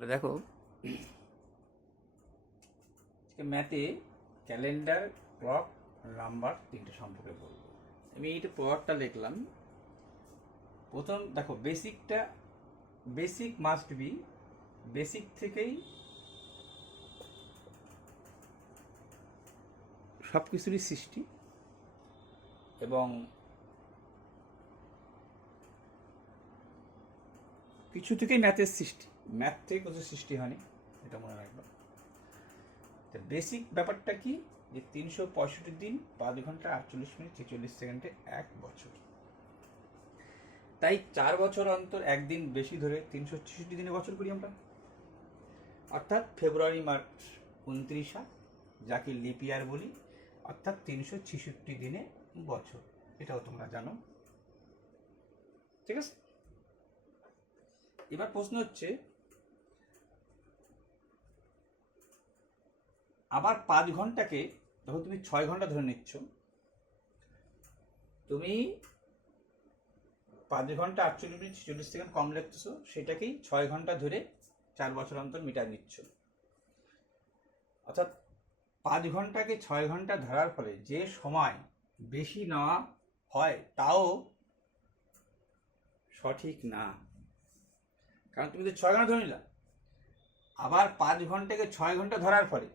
দেখো, ম্যাথে calendar, clock, number তিনটে সম্পর্কে বলবো। আমি এইটা প্রভাবটা লিখলাম। প্রথম দেখো, বেসিক মাস্ট বি, বেসিক থেকেই সব কিছুরই সৃষ্টি, এবং কিছু থেকেই ম্যাথের সৃষ্টি, ম্যাথ থেকে কিছু সৃষ্টি হয়নি, এটা মনে রাখবা। বেসিক ব্যাপারটা কি, যে 365 দিন 5 ঘন্টা 48 মিনিট 46 সেকেন্ডে 1 বছর। তাই 4 বছর অন্তর একদিন বেশি ধরে 366 দিনে বছর করি আমরা, অর্থাৎ ফেব্রুয়ারি মার্চ 29, যাকে লিপ ইয়ার বলি, অর্থাৎ 366 দিনে বছর। এটাও তোমরা জানো, ঠিক আছে। এবার প্রশ্ন হচ্ছে, আবার 5 ঘন্টাকে যখন তুমি 6 ঘন্টা ধরে নিচ্ছ, তুমি 5 ঘন্টা 48 মিনিট 46 সেকেন্ড কম লিখতেছো, সেটাকেই 6 ঘন্টা ধরে 4 বছর অন্তর মিটার নিচ্ছ। অর্থাৎ 5 ঘন্টাকে 6 ঘন্টা ধরার ফলে যে সময় বেশি নেওয়া হয় তাও সঠিক না, কারণ তুমি তো 6 ঘন্টা ধরে নিলা। আবার 5 ঘন্টাকে 6 ঘন্টা ধরার ফলে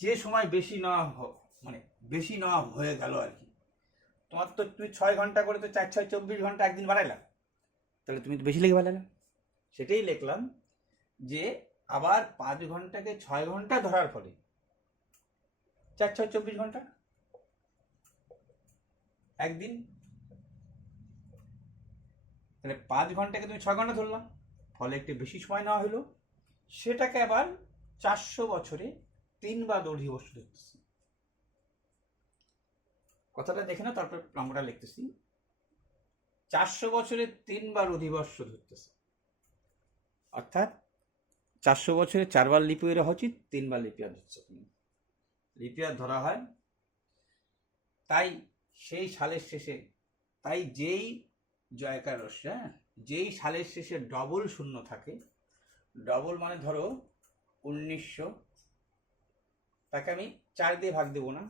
যে সময় বেশি নেওয়া মানে বেশি নেওয়া হয়ে গেল আর কি, তোমার তো তুমি 6 ঘন্টা করে তো 4 6 24 ঘন্টা একদিন বাড়াইলা, তাহলে তুমি তো বেশি লেগে বাড়ালে। সেটাই লিখলাম যে আবার 5 ঘন্টাকে 6 ঘন্টা ধরার ফলে 4 6 24 ঘন্টা একদিন, তাহলে 5 ঘন্টাকে তুমি 6 ঘন্টা ধরলাম, ফলে একটু বেশি সময় নেওয়া হলো। সেটাকে আবার 400 বছরে 3 বার অধিবর্ষ ধরতেছি। কথাটা দেখে না, তারপর আমরা লিখতেছি 400 বছরে 3 বার অধিবর্ষ ধরতেছে, অর্থাৎ 400 বছরে 4 বার লিপ ইয়ার হওয়া উচিত, 3 বার লিপ ইয়ার ধরছে তুমি। লিপ ইয়ার ধরা হয়, তাই সেই সালের শেষে, তাই যেই জয়কার রস্য, যেই সালের শেষে ডবল শূন্য থাকে, ডবল মানে ধরো 1900, তাকে আমি 4 দিয়ে ভাগ দেবো না,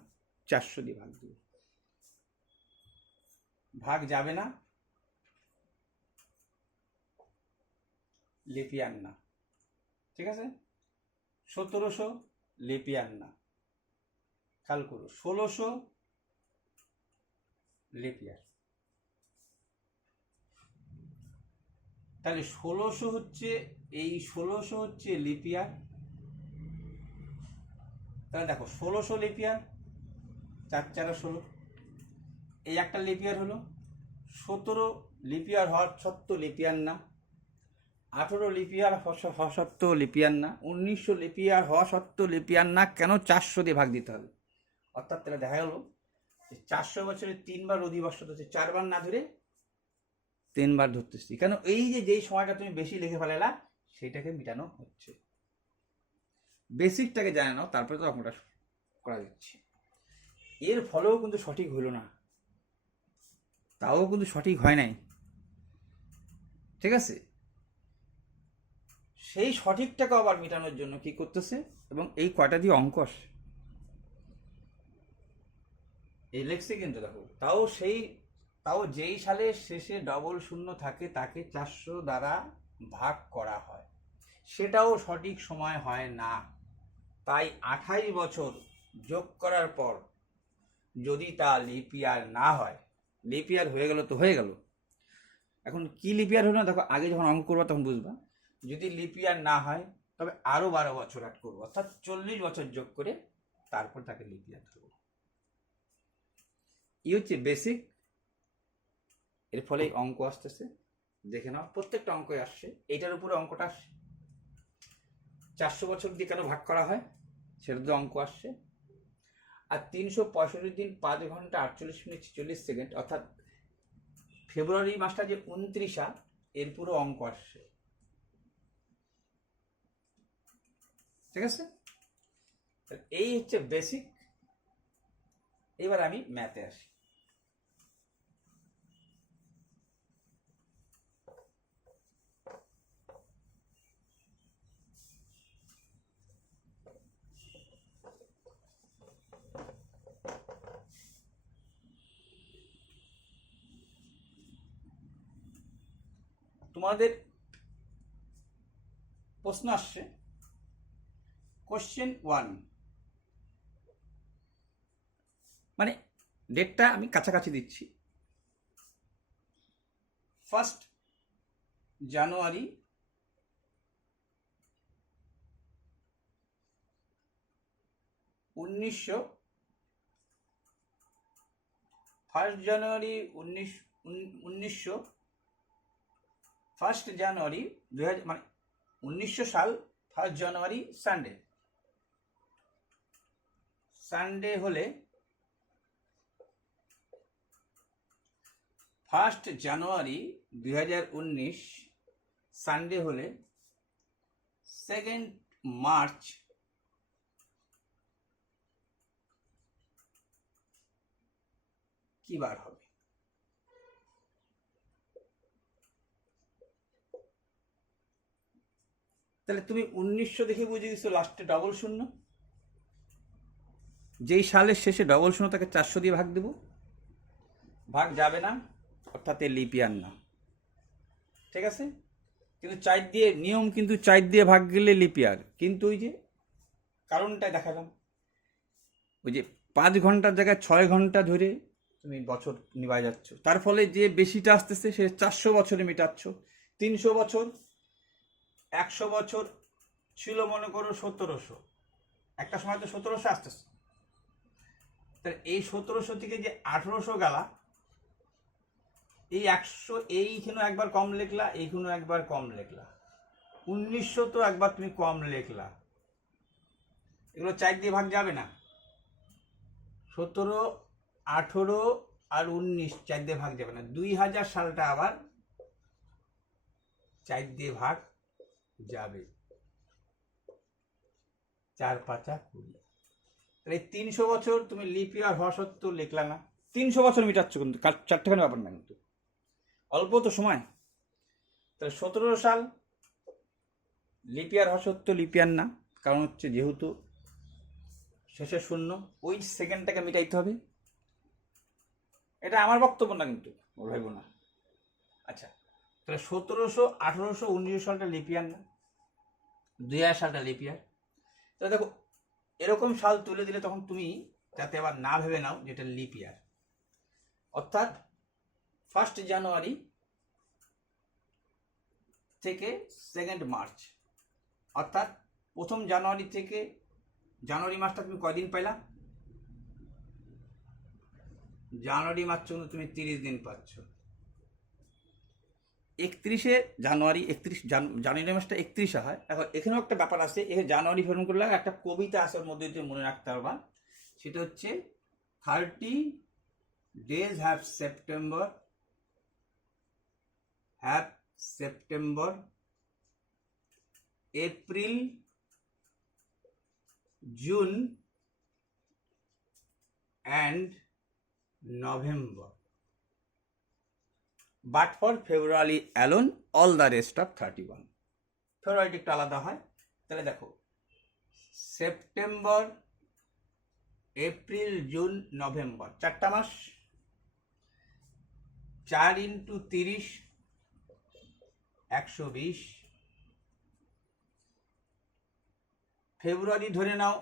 400 দিয়ে ভাগ দেবো। ভাগ যাবে না, লিপিয়ার না, ঠিক আছে। 1700 লিপিয়ার না, খেয়াল করো। 1600 লিপিয়ার, তাহলে 1600 হচ্ছে, এই 1600 হচ্ছে লিপিয়ার। তাহলে দেখো 1600 লিপিয়ার, 4 4 16, এই একটা লিপিয়ার হলো। 17 লিপিয়ার হওয়ার সত্ত্বেও লিপিয়ার না, 18 লিপিয়ার হওয়া সত্ত্বেও লিপিয়ার না, 1900 লিপিয়ার হওয়া সত্ত্বেও লিপিয়ার না। কেন? 400 দিয়ে ভাগ দিতে হবে। অর্থাৎ তাহলে দেখা গেল যে 400 বছরে 3 বার অধিবর্ষ হচ্ছে, 4 বার না ধরে 3 বার ধরতেছি। কেন? এই যে যেই সময়টা তুমি বেশি লিখে ফেলালা, সেটাকে মিটানো হচ্ছে। বেসিকটাকে জানে নাও, তারপরে তো আমরা করা যাচ্ছে। এর ফলেও কিন্তু সঠিক হলো না, তাও কিন্তু সঠিক হয় নাই, ঠিক আছে। সেই সঠিকটাকে আবার মেটানোর জন্য কি করতেছে, এবং এই কয়টা দিয়ে অঙ্ক আসে এই লেখছে কিন্তু দেখো, তাও যেই সালের শেষে ডবল শূন্য থাকে তাকে 400 দ্বারা ভাগ করা হয়, সেটাও সঠিক সময় হয় না। তাই 28 বছর যোগ করার পর যদি তা লিপিয়ার না হয়, লিপিয়ার হয়ে গেল তো হয়ে গেল। এখন কি লিপিয়ার হলো না, দেখো আগে যখন অঙ্ক করবো তখন বুঝবা। যদি লিপিয়ার না হয় তবে আরো 12 বছর অ্যাড করবো, অর্থাৎ 40 বছর যোগ করে তারপর তাকে লিপিয়ার ধরবো। এই হচ্ছে বেসিক। এর ফলে অঙ্ক আসতেছে, দেখে নাও প্রত্যেকটা অঙ্কই আসছে, এইটার উপরে অঙ্কটা আসছে। 400 বছর দিয়ে কেন ভাগ করা হয় সেটা তো অঙ্ক আসছে। আর 365 দিন 5 ঘন্টা 48 মিনিট 46 সেকেন্ড, অর্থাৎ ফেব্রুয়ারি মাসটা যে 29, এর পুরো অঙ্ক আসছে, ঠিক আছে। এই হচ্ছে বেসিক। এবার আমি ম্যাথে আসি। তোমাদের প্রশ্ন আসছে কোশ্চেন 1, মানে ডেটটা আমি কাছাকাছি দিচ্ছি। 1 জানুয়ারি 1900, 1 জানুয়ারি 1900, 1 জানুয়ারি 2000, মানে 1900 সাল 1 জানুয়ারি সানডে হলে 1 জানুয়ারি 2019 সানডে হলে 2 মার্চ কি বার হবে? তাহলে তুমি 1900 দেখে বুঝে গেছো লাস্টে ডবল শূন্য, যেই সালের শেষে ডবল শূন্য তাকে 400 দিয়ে ভাগ দেব, ভাগ যাবে না, অর্থাৎ এ লিপ ইয়ার না। ঠিক আছে, কিন্তু 4 দিয়ে নিয়ম, কিন্তু 4 দিয়ে ভাগ গেলে লিপ ইয়ার। কিন্তু ওই যে কারণটাই দেখালাম, ওই যে 5 ঘন্টার জায়গায় 6 ঘন্টা ধরে তুমি বছর নিভায় যাচ্ছ, তার ফলে যে বেশিটা আসতেছে সে 400 বছরে মেটাচ্ছ। 300 বছর, 100 বছর ছিল মনে করো 1700, একটা সময় তো 1700 আসতেছে। তাহলে এই 1700 থেকে যে 1800 গেলা, এই 100 এইখানে একবার কম লিখলা, এইখানে একবার কম লিখলা, 1900 তো একবার তুমি কম লিখলা, এগুলো 4 দিয়ে ভাগ যাবে না। 17, 18 আর 19 4 দিয়ে ভাগ যাবে না। 2000 সালটা আবার 4 দিয়ে ভাগ যাবে, 4 5 20। তাহলে 300 বছর তুমি লিপ ইয়ার হওয়া সত্ত্বেও লিখলা না, 300 বছর মিটাচ্ছ, কিন্তু 4টাখানে ব্যাপার না, কিন্তু অল্প তো সময়। তাহলে 17 সাল লিপ ইয়ার হওয়া সত্ত্বেও লিপ ইয়ার না, কারণ হচ্ছে যেহেতু শেষে শূন্য, ওই সেকেন্ডটাকে মিটাইতে হবে। এটা আমার বক্তব্য না, কিন্তু ভাইব না। আচ্ছা, তাহলে 1700, 1800, 1900 সালটা লিপ ইয়ার না, 2000 সালটা লিপ ইয়ার। তো দেখো, এরকম সাল তুলে দিলে তখন তুমি যাতে আবার না ভেবে নাও যেটা লিপ ইয়ার। অর্থাৎ 1 জানুয়ারি থেকে 2 মার্চ, অর্থাৎ 1 জানুয়ারি থেকে জানুয়ারি মাসটা তুমি কয়দিন পাইলা? জানুয়ারি মাস কিন্তু তুমি 30 দিন পাচ্ছ। 31 জানুয়ারি, জানুয়ারি মাসটা 31 হয়। এখন এখানেও একটা ব্যাপার আছে, এখানে জানুয়ারি ফেরম করলে একটা কবিতা আছে, ওর মধ্যে তুমি মনে রাখতে পারবা। সেটা হচ্ছে 30 days have September, April, June and November, but for February alone all the rest of 31। ফেব্রুয়ারিটা একটু আলাদা হয়। তাহলে দেখো, সেপ্টেম্বর, এপ্রিল, জুন, নভেম্বর, 4টা মাস, 4 × 30 120। ফেব্রুয়ারি ধরে নাও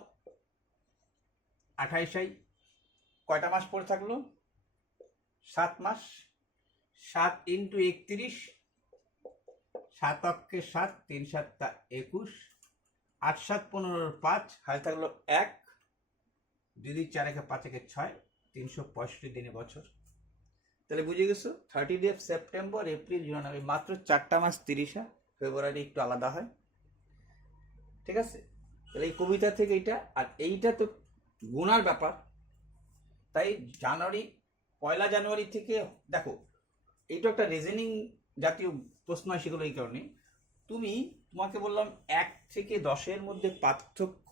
28, কয়টা মাস পড়ে থাকলো? 7 মাস। 7 × 31, 7 অক্ষে 7, 3 7 21, 8 7 15 5, হাতে থাকলো 1, 2 2 4 1 5 1 6, 365 দিনে বছর। তাহলে বুঝে গেছো 30 day September, April, June, November, মাত্র 4টা মাস 30। ফেব্রুয়ারি একটু আলাদা হয়। ঠিক আছে, তাহলে এই কবিতা থেকে এইটা, আর এইটা তো গুণার ব্যাপার, তাই জানুয়ারি 1 জানুয়ারি থেকে দেখো, এইটা একটা রিজনিং জাতীয় প্রশ্ন হয়, সেগুলো এই কারণে। তোমাকে বললাম 1 থেকে 10-এর মধ্যে পার্থক্য,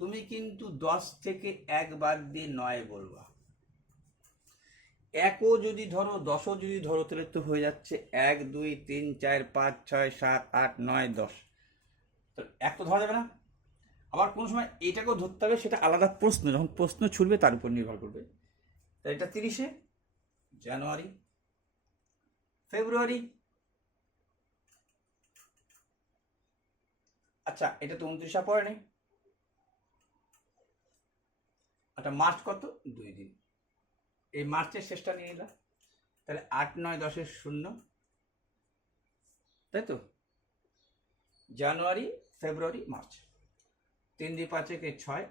তুমি কিন্তু 10 থেকে 1 বাদ দিয়ে 9 বলবা। 1ও যদি ধরো, 10ও যদি ধরো, তাহলে তো হয়ে যাচ্ছে 1 2 3 4 5 6 7 8 9 10। তো 1 তো ধরা যাবে না। আবার কোন সময় এটাকেও ধরতে হবে, সেটা আলাদা প্রশ্ন, যখন প্রশ্ন ছুড়বে তার উপর নির্ভর করবে। তাই এটা 30 জানুয়ারি। ফেব্রুয়ারি। আচ্ছা, এটা তো 29 পড়ে নেই। আচ্ছা, মার্চ কত? 2 দিন। এই মার্চের শেষটা নিয়ে নিলাম, তাহলে 8, 9, 10 0, তাই তো? জানুয়ারি, ফেব্রুয়ারি, মার্চ, 3 দিয়ে 5 একে 6।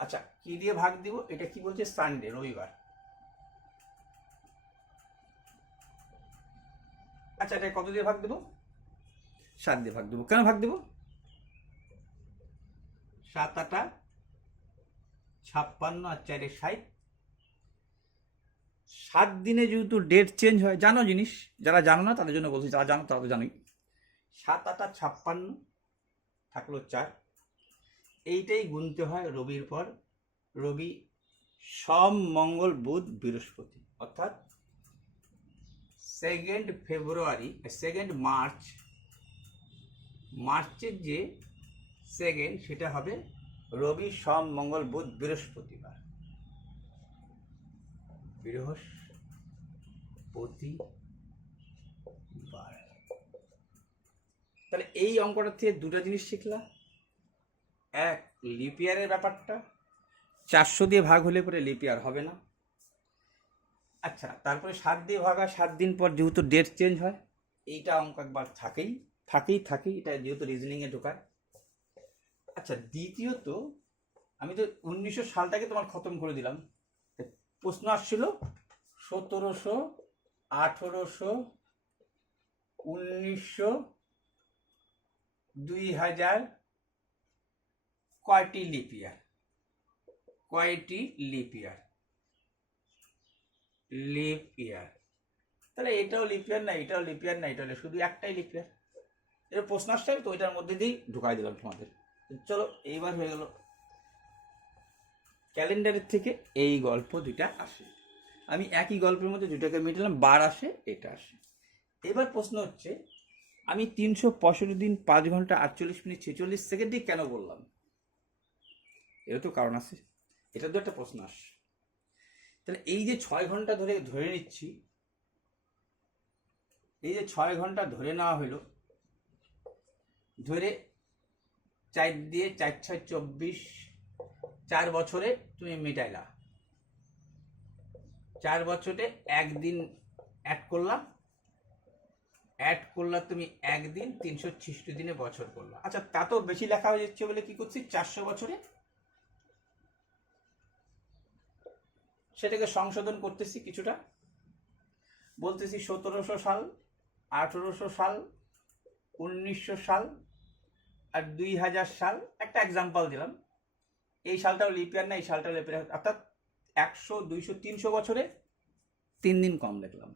আচ্ছা, কি দিয়ে ভাগ দিব? এটা কি বলছে? সানডে, রবিবার। আচ্ছা, এটা কত দিয়ে ভাগ দেবো? 7 দিয়ে ভাগ দেবো। কেন ভাগ দেবো? 7 8 56 আর 4 60। 7 দিনে যেহেতু ডেট চেঞ্জ হয়, জানো জিনিস, যারা জানো না তাদের জন্য বলছি, যারা জানো তারা তো জানোই। 7 8 56 থাকলো 4, এইটাই গুনতে হয় রবির পর। রবি, সোম, মঙ্গল, বুধ, বৃহস্পতি, অর্থাৎ 2 ফেব্রুয়ারি, 2 মার্চ, মার্চের যে 2 সেটা হবে রবি, সোম, মঙ্গল, বুধ, বৃহস্পতিবার। বৃহস্পতিবার। তাহলে এই অঙ্কটা থেকে দুটো জিনিস শিখলাম। এক, লিপ ইয়ারের ব্যাপারটা, 400 দিয়ে ভাগ হলে পরে লিপ ইয়ার হবে না। আচ্ছা, তারপরে 7 দিয়ে ভাগা, 7 দিন পর যেহেতু ডেট চেঞ্জ হয়, এইটা অঙ্ক একবার থাকেই, এটা যেহেতু রিজনিংয়ে ঢোকায়। আচ্ছা, দ্বিতীয়ত আমি তো 1900 সালটাকে তোমার খতম করে দিলাম। প্রশ্ন আসছিল 1700, 1800, 1900, 2000 কয়টি লিপ ইয়ার? কয়টি লিপ ইয়ার? লিপ ইয়ার। তাহলে এটাও লিপ ইয়ার না, এটাও লিপ ইয়ার না, এটা হলে শুধু একটাই লিপ ইয়ার। এটা প্রশ্ন আসছে, তো ওইটার মধ্যে দিয়েই ঢুকাই দিলাম তোমাদের। চলো, এইবার হয়ে গেল ক্যালেন্ডারের থেকে এই গল্প দুইটা আসে। আমি একই গল্পের মধ্যে দুটাকে মিটালাম, বার আসে, এটা আসে। এবার প্রশ্ন হচ্ছে, আমি 365 দিন 5 ঘন্টা 48 মিনিট 46 সেকেন্ডে কেন বললাম? এর তো কারণ আছে, এটা তো একটা প্রশ্ন আসে। তাহলে এই যে 6 ঘন্টা ধরে নিচ্ছি, এই যে 6 ঘন্টা ধরে নেওয়া হলো, ধরে 4 দিয়ে 4 6 24, 4 বছরে তুমি মিটাইলা। 4 বছরে একদিন অ্যাড করলা তুমি একদিন, 366 দিনে বছর করলা। আচ্ছা, তা তো বেশি লেখা হয়ে যাচ্ছে বলে কি করছি, 400 বছরে সেটাকে সংশোধন করতেছি কিছুটা। বলতেছি 1700 সাল, 1800 সাল, 1900 সাল আর 2000 সাল। একটা এক্সাম্পল দিলাম। এই সালটাও লিপ ইয়ার না, এই সালটাও লিপ ইয়ার, অর্থাৎ 100, 200, 300 বছরে 3 দিন কম লিখলাম।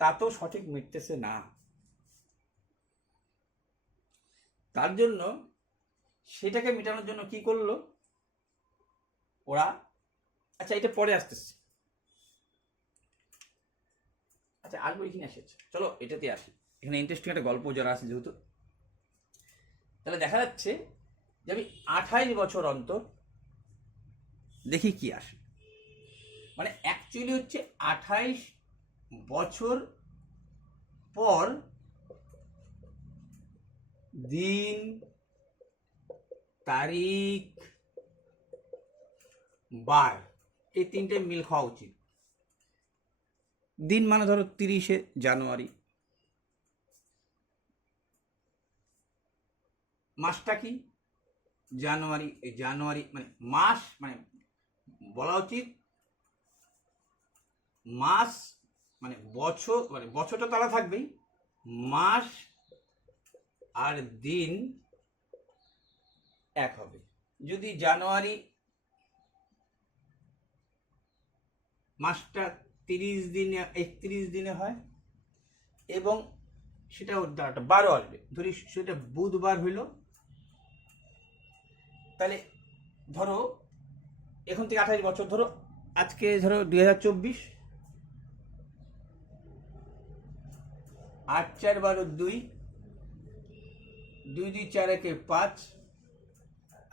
তা তো সঠিক মিটতেছে না। তার জন্য সেটাকে মেটানোর জন্য কি করলো ওরা? আচ্ছা, এটা পরে আসতেছে। আচ্ছা, আসবো, এখানে এসেছে। চলো এটাতে আসি। এখানে ইন্টারেস্টিং একটা গল্প যারা আছে যেহেতু, তাহলে দেখা যাচ্ছে যে আমি 28 বছর অন্তর দেখি কি আসে। মানে অ্যাকচুয়ালি হচ্ছে 28 বছর পর দিন, তারিখ, বার, এই তিনটে মিল খাওয়া উচিত। দিন মানে ধরো 30শে জানুয়ারি। মাসটা কি? জানুয়ারি। জানুয়ারি মানে মাস, মানে বলা উচিত মাস মানে বছর, মানে বছরটা তারা থাকবেই, মাস আর দিন এক হবে। যদি জানুয়ারি মাসটা 30 দিনে, 31 দিনে হয় এবং সেটা 12 আসবে, ধরি সেটা বুধবার হইল, তাহলে ধরো এখন থেকে 28 বছর, ধরো আজকে ধরো 2024, 8 4 12 2, 2 2 4 1 5,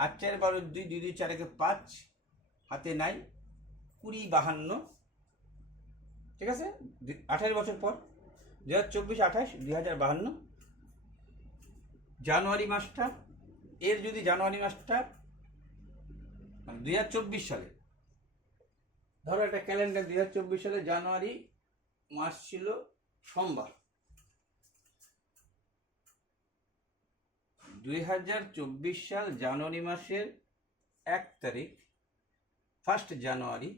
8 4 12 2, 2 2 4 1 5, হাতে নাই 20 52 ঠিক আছে, 28 বছর পর 2024, 28, 2052 জানুয়ারি মাসটা, এর যদি জানুয়ারি মাসটা মানে 2024 সালে, ধরো একটা ক্যালেন্ডার 2024 সালে জানুয়ারি মাস ছিল সোমবার, 2024 সাল জানুয়ারি মাসের 1 তারিখ 1 জানুয়ারি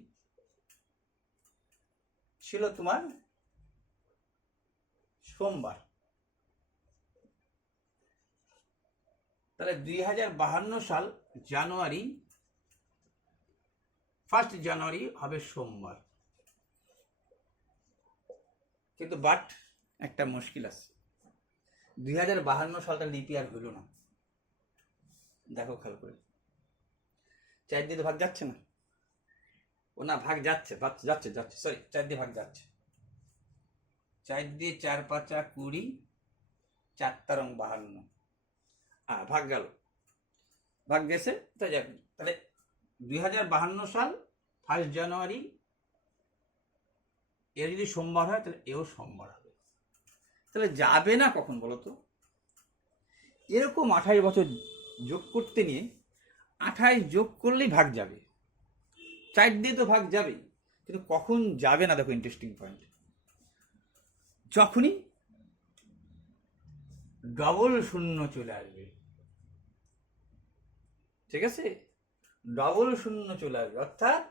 ছিল তোমার সোমবার। তাহলে 2052 সাল জানুয়ারি 1 জানুয়ারি হবে সোমবার। কিন্তু বাট একটা মুশকিল আছে, 2052 সালটা লিপ ইয়ার হইল না। দেখো খেয়াল করে, 4 দিয়ে তো ভাগ যাচ্ছে না, ও না ভাগ যাচ্ছে যাচ্ছে যাচ্ছে সরি 4 দিয়ে ভাগ যাচ্ছে, 4 দিয়ে 4 5 20, 4 তারং 52, ভাগ গেল, ভাগ গেছে। তাহলে 2052 সাল 1 জানুয়ারি এর যদি সোমবার হয় তাহলে এও সোমবার হবে। তাহলে যাবে না কখন বলো তো? এরকম 28 বছর যোগ করতে নিয়ে 28 যোগ করলেই ভাগ যাবে, 4 দিয়ে তো ভাগ যাবে, কিন্তু কখন যাবে না দেখো ইন্টারেস্টিং পয়েন্ট, যখনই ডবল শূন্য চলে আসবে। ঠিক আছে, ডবল শূন্য চলে আসবে, অর্থাৎ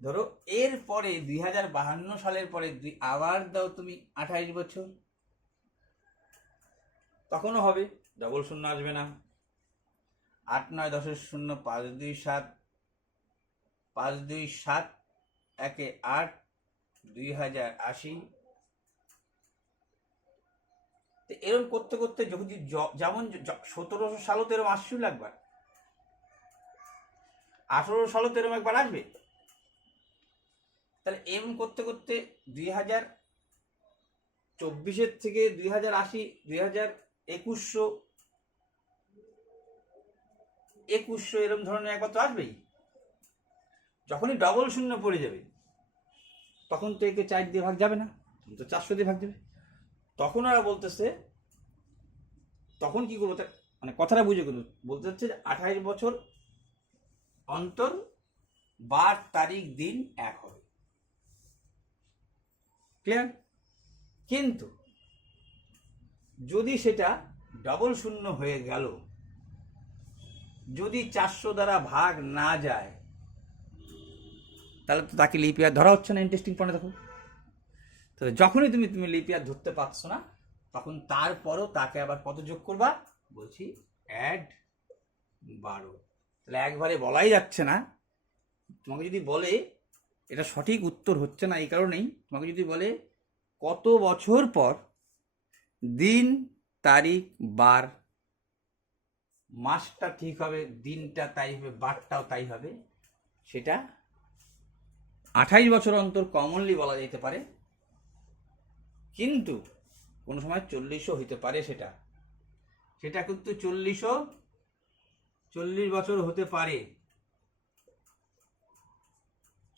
ধরো এর পরে 2052 সালের পরে আবার দাও তুমি 28 বছর, তখনও হবে, ডবল শূন্য আসবে না। 8 9 10 0, 5 2 7, 5 2 7, 1 8, 2080। এরকম করতে করতে যদি যেমন 1700 সালও তো এরকম আসছিল একবার, 1800 সালও তো এরকম একবার আসবে। তাহলে এরকম করতে করতে 2024 থেকে 2080, 2100 এরকম ধরনের একবার তো আসবেই। যখনই ডবল শূন্য পড়ে যাবে তখন তো একে 4 দিয়ে ভাগ যাবে না, তো 400 দিয়ে ভাগ যাবে। তখন ওরা বলতেছে, তখন কি করবো মানে কথাটা বুঝে করবো, বলতে হচ্ছে যে 28 বছর অন্তর বার তারিখ দিন এক হবে। ক্লিয়ার? কিন্তু যদি সেটা ডবল শূন্য হয়ে গেল, যদি 400 দ্বারা ভাগ না যায়, তাহলে তো তাকে লিপ ইয়ার ধরা হচ্ছে না। ইন্টারেস্টিং পয়েন্ট দেখো, তাহলে যখনই তুমি লিপ ইয়ার ধরতে পারছো না, তখন তারপরও তাকে আবার কত যোগ করবা, বলছি অ্যাড 12। তাহলে একবারে বলাই যাচ্ছে না। তোমাকে যদি বলে, এটা সঠিক উত্তর হচ্ছে না এই কারণেই, তোমাকে যদি বলে কত বছর পর দিন তারিখ বার, মাসটা ঠিক হবে, দিনটা তাই হবে, বারটাও তাই হবে, সেটা 28 বছর অন্তর কমনলি বলা যেতে পারে, কিন্তু কোনো সময় 40ও হইতে পারে। সেটা কিন্তু 40 বছর হতে পারে,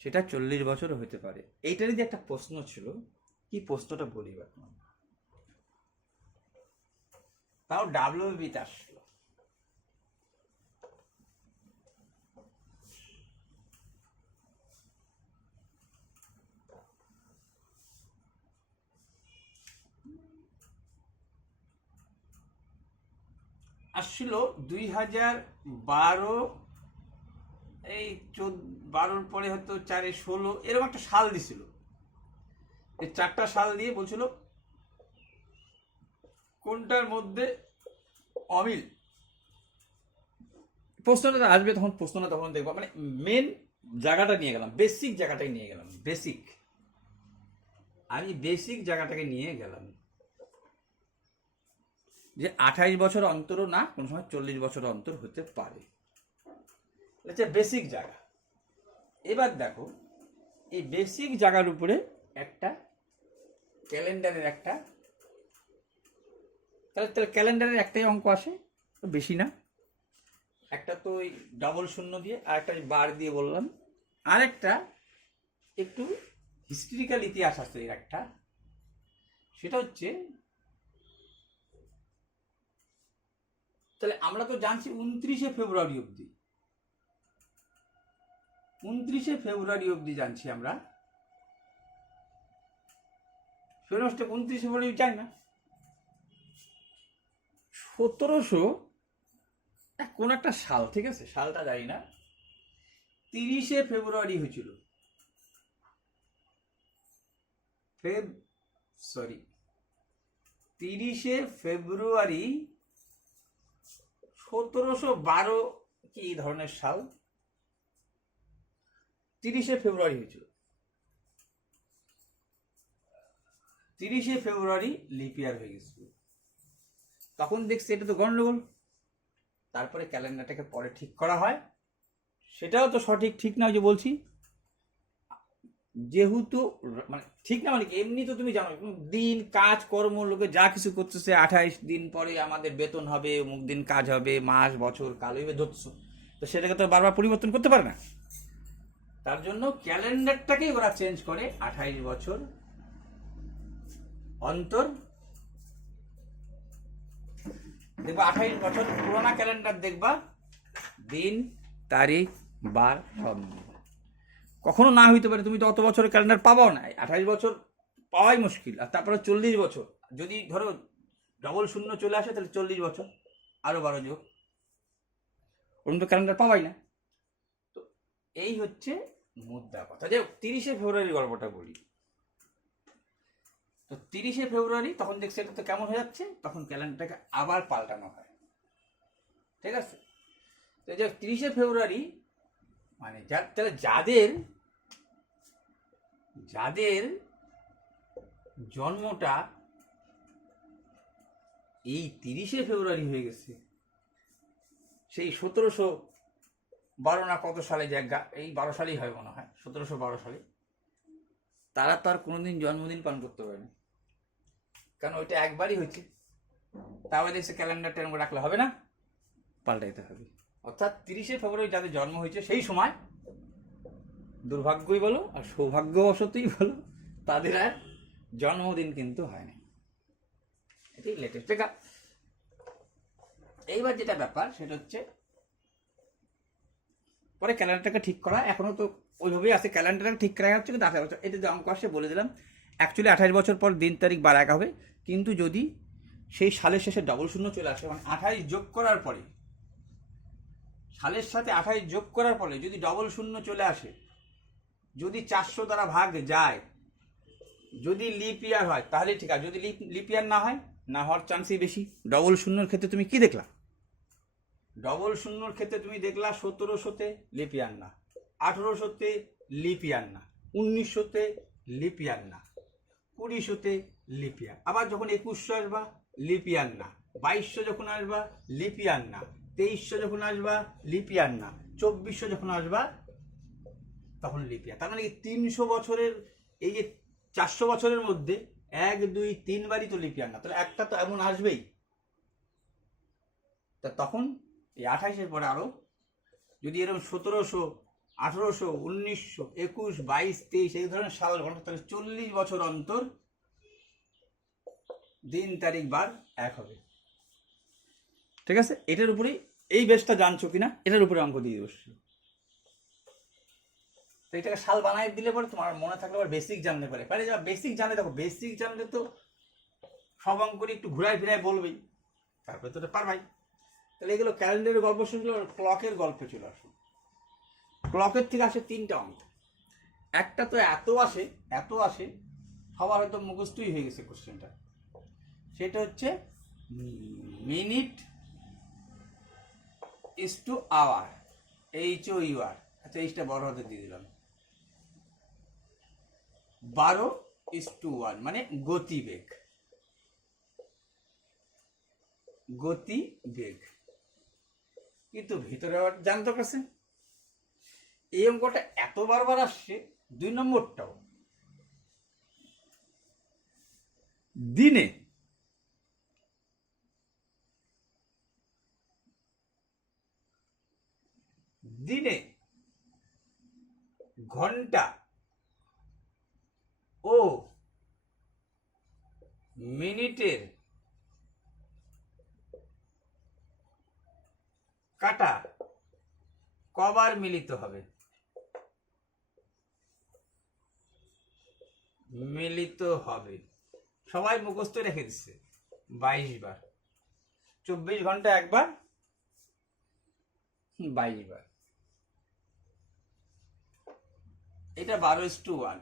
সেটা 40 বছর হতে পারে। এইটারই যে একটা প্রশ্ন ছিল, কি প্রশ্নটা বলি বা, তাও WBতে আসলো। আসছিল 2012, এই 12 পরে হয়তো 4 16 এরকম একটা সাল দিছিল। এই 4টা সাল দিয়ে বলছিল কোনটার মধ্যে অমিল। প্রশ্নটা আসবে তখন, প্রশ্নটা তখন দেখবো, মানে মেন জায়গাটা নিয়ে গেলাম, বেসিক জায়গাটাই নিয়ে গেলাম, আমি বেসিক জায়গাটাকে নিয়ে গেলাম, যে 28 বছর অন্তরও না, কোন সময় 40 বছর অন্তর হতে পারে। এটা বেসিক জায়গা। এবার দেখো, এই বেসিক জায়গার উপরে একটা ক্যালেন্ডারের তাহলে ক্যালেন্ডারের একটাই অঙ্ক আসে, বেশি না। একটা তো ওই ডবল শূন্য দিয়ে, আর একটা বার দিয়ে বললাম, আরেকটা একটু হিস্ট্রিক্যাল ইতিহাস আছে এর একটা, সেটা হচ্ছে, তাহলে আমরা তো জানছি 29শে ফেব্রুয়ারি অবধি, 29শে ফেব্রুয়ারি অবধি জানছি আমরা, 29শে ফেব্রুয়ারি চাই না, 1700 কোন একটা সাল, ঠিক আছে সালটা জানি না, 30শে ফেব্রুয়ারি হয়েছিল, 30শে ফেব্রুয়ারি 1712 কি এই ধরনের সাল, 30শে ফেব্রুয়ারি হয়েছিল, 30শে ফেব্রুয়ারি লিপ ইয়ার হয়ে গেছিল। তখন দেখছি এটা তো গন্ডগোল, তারপরে ক্যালেন্ডারটাকে পরে ঠিক করা হয়, সেটাও তো সঠিক ঠিক না, যে বলছি যেহেতু মানে ঠিক না, মানে এমনি তো তুমি জানো দিন কাজ কর্ম লোকে যা কিছু করতেছে, 28 দিন পরে আমাদের বেতন হবে, অমুক দিন কাজ হবে, মাস বছর কাল হইবে ধরছো, তো সেটাকে তো বারবার পরিবর্তন করতে পারে না, তার জন্য ক্যালেন্ডারটাকেই ওরা চেঞ্জ করে 28 বছর অন্তর। দেখবা 28 বছর পুরোনো ক্যালেন্ডার দেখবা দিন তারিখ বার সব কখনো না হইতে পারে, তুমি তো অত বছরের ক্যালেন্ডার পাবাও না, 28 বছর পাওয়াই মুশকিল। আর তারপরে 40 বছর, যদি ধরো ডবল শূন্য চলে আসে তাহলে 40 বছর আরো 12 যোগ, ওরকম তো ক্যালেন্ডার পাওয়াই না। তো এই হচ্ছে মুদ্রা কথা। যে 30শে ফেব্রুয়ারি গল্পটা বলি, তো 30শে ফেব্রুয়ারি তখন দেখছি এটা তো কেমন হয়ে যাচ্ছে, তখন ক্যালেন্ডারটাকে আবার পাল্টানো হয়, ঠিক আছে। তো যে 30শে ফেব্রুয়ারি মানে তাহলে যাদের জন্মটা এই 30শে ফেব্রুয়ারি হয়ে গেছে, সেই 1712 না কত সালে জায়গা, এই 12 সালেই হয় মনে হয়, 1712 সালে, তারা তো আর কোনোদিন জন্মদিন পালন করতে পারেনি, কারণ ওইটা একবারই হয়েছে। তাহলে দেখছে ক্যালেন্ডারটা এরকম রাখলে হবে না, পাল্টাইতে হবে। অর্থাৎ 30শে ফেব্রুয়ারি যাদের জন্ম হয়েছে সেই সময়, দুর্ভাগ্যই বলো আর সৌভাগ্যবশতই বলো, তাদের আর জন্মদিন কিন্তু হয়নি, এটাই লেটেস্ট দেখা। এইবার যেটা ব্যাপার সেটা হচ্ছে পরে ক্যালেন্ডারটাকে ঠিক করা, এখনো তো ওইভাবেই আছে, ক্যালেন্ডারটাকে ঠিক করা হচ্ছে, কিন্তু 28 বছর, এটা যে অঙ্ক আসে বলে দিলাম, অ্যাকচুয়ালি 28 বছর পর দিন তারিখ বার এক হবে, কিন্তু যদি সেই সালের শেষে ডবল শূন্য চলে আসে, মানে 28 যোগ করার পরে, সালের সাথে 28 যোগ করার পরে যদি ডবল শূন্য চলে আসে, যদি 400 দ্বারা ভাগ যায়, যদি লিপ ইয়ার হয় তাহলে ঠিক আছে, যদি লিপ ইয়ার না হয়, না হওয়ার চান্সই বেশি। ডবল শূন্যর ক্ষেত্রে তুমি কি দেখলা, ডবল শূন্যর ক্ষেত্রে তুমি দেখলা 1700-তে লিপ ইয়ার না, 1800-তে লিপ ইয়ার না, 1900-তে লিপ ইয়ার না, 2000-তে লিপ ইয়ার, আবার যখন 2100 আসবা লিপ ইয়ার না, 2200 যখন আসবা লিপ ইয়ার না, 2300 যখন আসবা লিপ ইয়ার না, 2400 যখন আসবা তখন লিপ ইয়ার। তার মানে 300 বছরের, এই যে 400 বছরের মধ্যে 1, 2, 3 বারই তো লিপ ইয়ার না, তাহলে একটা তো এমন আসবেই। তা তখন এই 28-এর পরে আরো যদি এরকম 1700, 1800, 1900, 21, 22, 23 এই ধরনের সাল গণনা, তাহলে 40 বছর অন্তর দিন তারিখ বার এক হবে, ঠিক আছে। এটার উপরেই, এই বেসটা জানছো কিনা এটার উপরে অঙ্ক দিয়ে বসছি, তো এটাকে সাল বানাই দিলে পরে তোমার মনে থাকলে আবার বেসিক জানতে পারে, যা বেসিক জানলে, দেখো বেসিক জানলে তো সব অঙ্কটি একটু ঘুরাই ফিরাই বলবেই, তারপরে তো পারবাই। তাহলে এগুলো ক্যালেন্ডারের গল্প শুনছিল, ক্লকের গল্প চলে আসুন। ক্লকের থেকে আসে 3টা অঙ্ক, একটা তো এত আসে সবার হয়তো মুখস্থই হয়ে গেছে কোশ্চেনটা, সেটা হচ্ছে minute is to our, HOUR, আচ্ছা এইটা বড় হাতে দিয়ে দিলাম, 12:1 মানে গতিবেগ, কিন্তু ভিতরে আবার জানতে পারছেন এই অঙ্কটা এত বারবার আসছে। 2 নম্বরটাও দিনে ঘন্টা মিনিটের কাটা কবার মিলিত হবে? মিলিত হবে সবাই মুখস্থ রেখে দিচ্ছে 22 বার। 24 ঘন্টা একবার, 22 বার। এটা 12:1।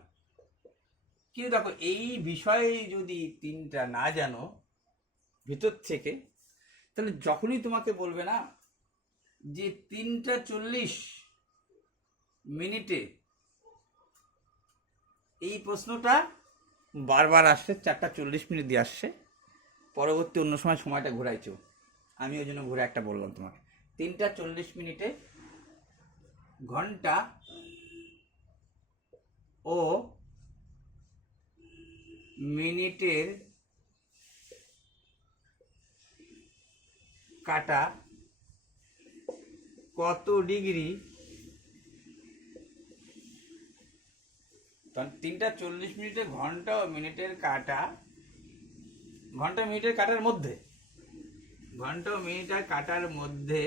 কিন্তু দেখো এই বিষয়ে যদি তিনটা না জানো ভিতর থেকে, তাহলে যখনই তোমাকে বলবে না যে 3:40 মিনিটে, এই প্রশ্নটা বারবার আসছে, 4:40 দিয়ে আসছে, পরবর্তী অন্য সময় সময়টা ঘুরাইছো, আমি ওই জন্য ঘুরে একটা বললাম তোমাকে। 3:40 ঘন্টা ও মিনিটের কাটা কত ডিগ্রি? তখন 3:40 ঘন্টা ও মিনিটের কাটা, ঘন্টা মিনিটের কাটার মধ্যে, ঘন্টা ও মিনিটের কাটার মধ্যে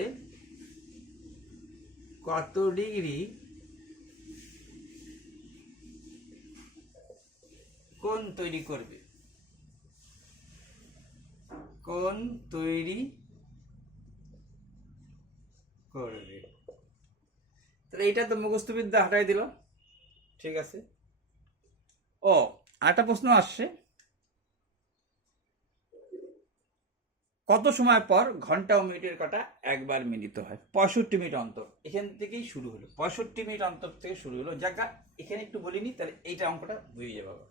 কত ডিগ্রি কোণ তৈরি করবে? কোণ তৈরি করবে। তাহলে এইটা তো মুখস্থবিদ্যা হাঁটাই দিল, ঠিক আছে। ও আরেকটা প্রশ্ন আসছে, কত সময় পর ঘন্টা ও মিনিটের কাটা একবার মিলিত হয়? 65 মিনিট অন্তর। এখান থেকেই শুরু হলো, 65 মিনিট অন্তর থেকে শুরু হলো। যাক, এখানে একটু বলিনি, তাহলে এইটা অঙ্কটা বুঝে যাবে।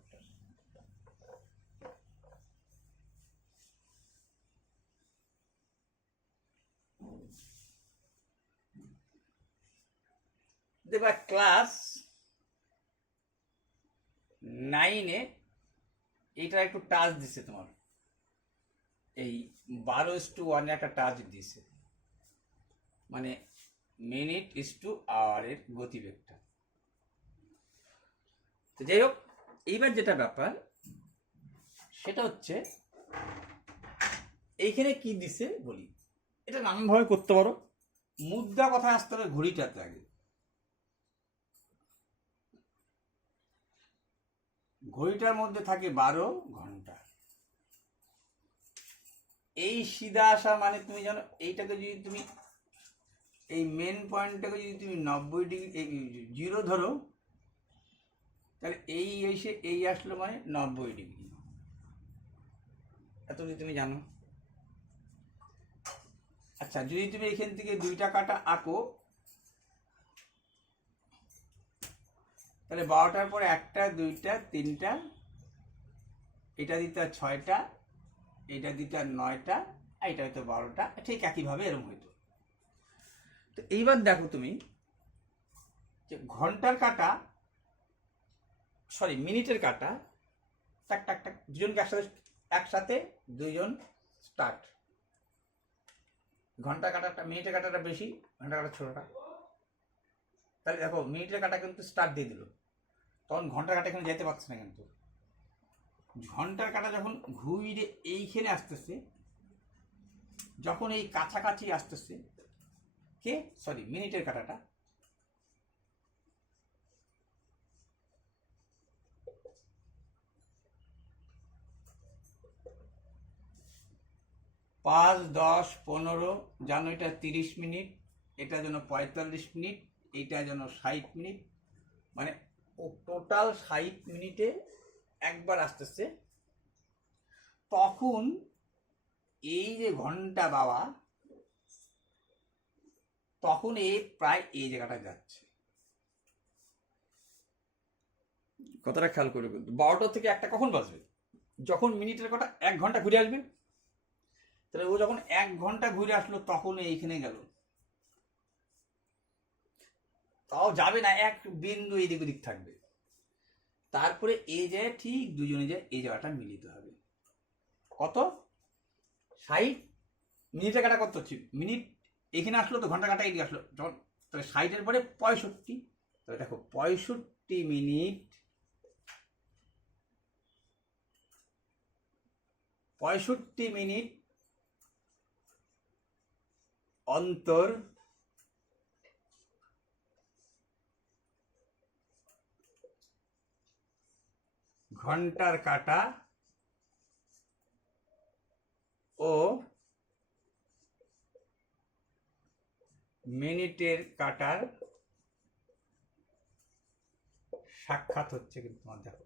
দেখবা ক্লাস 9-এ এইটা একটু টাচ দিছে তোমার, এই 12:1 একটা টাচ দিছে, মানে মিনিট ইস টু আওয়ারের গতিবেগটা। তো যাই হোক, এইবার যেটা ব্যাপার সেটা হচ্ছে এইখানে কি দিছে বলি। এটা নানানভাবে করতে পারো। মুদ্রা কথা আসতে হবে ঘড়িটাতে আগে। ঘড়িটার মধ্যে থাকে 12 ঘন্টা। এই সিধা আসা মানে তুমি জানো, এইটাকে যদি তুমি এই মেন পয়েন্টটাকে যদি তুমি 90 ডিগ্রি 0 ধরো, তাহলে এই এসে এই আসলো মানে 90 ডিগ্রি। এত যদি তুমি জানো। আচ্ছা, যদি তুমি এখান থেকে 2টা কাটা আঁকো, তাহলে 12টার পরে 1টা 2টা 3টা, এটা দিতে 6টা, এটা দিতে 9টা, এটা হয়তো 12টা, ঠিক একইভাবে এরকম হইতো। তো এইবার দেখো তুমি যে ঘন্টার কাটা, সরি মিনিটের কাটা, টাক টাক টাক, দুজনকে একসাথে দুইজন স্টার্ট। ঘন্টা কাটাটা, মিনিটের কাটাটা বেশি, ঘন্টা কাটা ছোটটা। তাহলে দেখো মিনিটের কাটা কিন্তু স্টার্ট দিয়ে দিল, তখন ঘন্টার কাটা এখানে যেতে পারছে না। কিন্তু ঘন্টার কাটা যখন ঘুরে এইখানে আসতেছে, যখন এই কাছাকাছি আসতেছে, কে সরি মিনিটের কাটাটা, পাঁচ 10 15 জানো, এটা 30 মিনিট, এটা যেন 45 মিনিট, এইটা যেন 60 মিনিট, মানে টোটাল 60 মিনিটে একবার আসতেছে। তখন এই যে ঘন্টা বাবা, তখন এ প্রায় এই জায়গাটা যাচ্ছে। কথাটা খেয়াল করে, 12টা থেকে 1টা কখন বাজবে? যখন মিনিটের কটা 1 ঘন্টা ঘুরে আসবে। তাহলে ও যখন 1 ঘন্টা ঘুরে আসলো, তখন এইখানে গেল, তাও যাবে না, এক বিন্দু এদিক ওদিক থাকবে। তারপরে এই যে ঠিক দুজনে যে এই জায়গাটা মিলিত হবে। কত? 60 মিনিটের কাটা কত হচ্ছে? মিনিট এখানে আসলো, তো ঘন্টা কাটা এদিকে আসলো, যখন তাহলে 60-এর পরে 65। তাহলে দেখো 65 মিনিট 65 মিনিট অন্তর ঘন্টার কাঁটা ও মিনিটের কাঁটার সাক্ষাৎ হচ্ছে। কিন্তু তোমার দেখো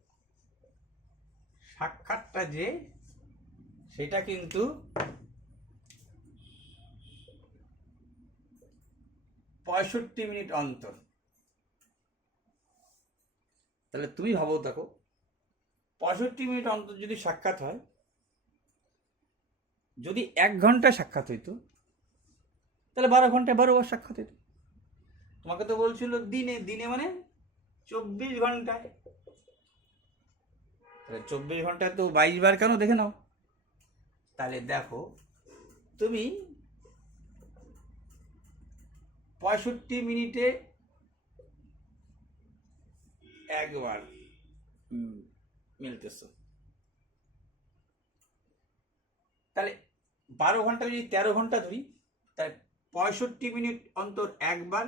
সাক্ষাৎটা যে সেটা কিন্তু 65 মিনিট অন্তর। তাহলে তুমি ভাবো, দেখো 65 মিনিট অন্তর যদি সাক্ষাৎ হয়, যদি 1 ঘন্টা সাক্ষাৎ হইতো তাহলে 12 ঘন্টায় 12 বার সাক্ষাৎ হইতো। তোমাকে তো বলছিল দিনে, দিনে মানে 24 ঘন্টায়। তাহলে 24 ঘন্টায় তো 22 বার কেন, দেখে নাও। তাহলে দেখো তুমি 65 মিনিটে একবার মিলতেছ। তাহলে 12 ঘন্টা যদি 13 ঘন্টা ধরি, তাহলে 65 মিনিট অন্তর একবার,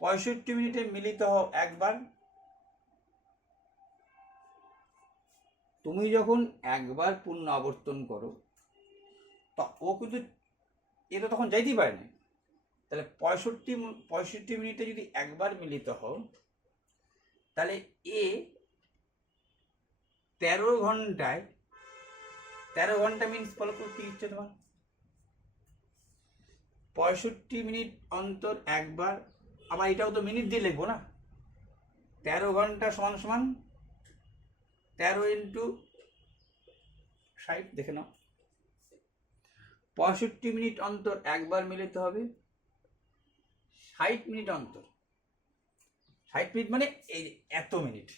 65 মিনিটে মিলিত হও একবার। তুমি যখন একবার পূর্ণ আবর্তন করো, তা ও কিন্তু এটা তখন যাইতেই পারে না। তাহলে 65 মিনিটে যদি একবার মিলিত হও, তাহলে এ 13 ঘন্টায়, 13 ঘন্টা মিনস ফলো করতে ইচ্ছে তোমার 65 মিনিট অন্তর একবার। আবার এটাও তো মিনিট দিয়ে লিখবো না। 13 ঘন্টা সমান সমান 13 ইন্টু 60, দেখে নাও। 65 মিনিট অন্তর একবার মিলিত হবে, 60 মিনিট অন্তর। 60 মিনিট মানে এই এত মিনিট,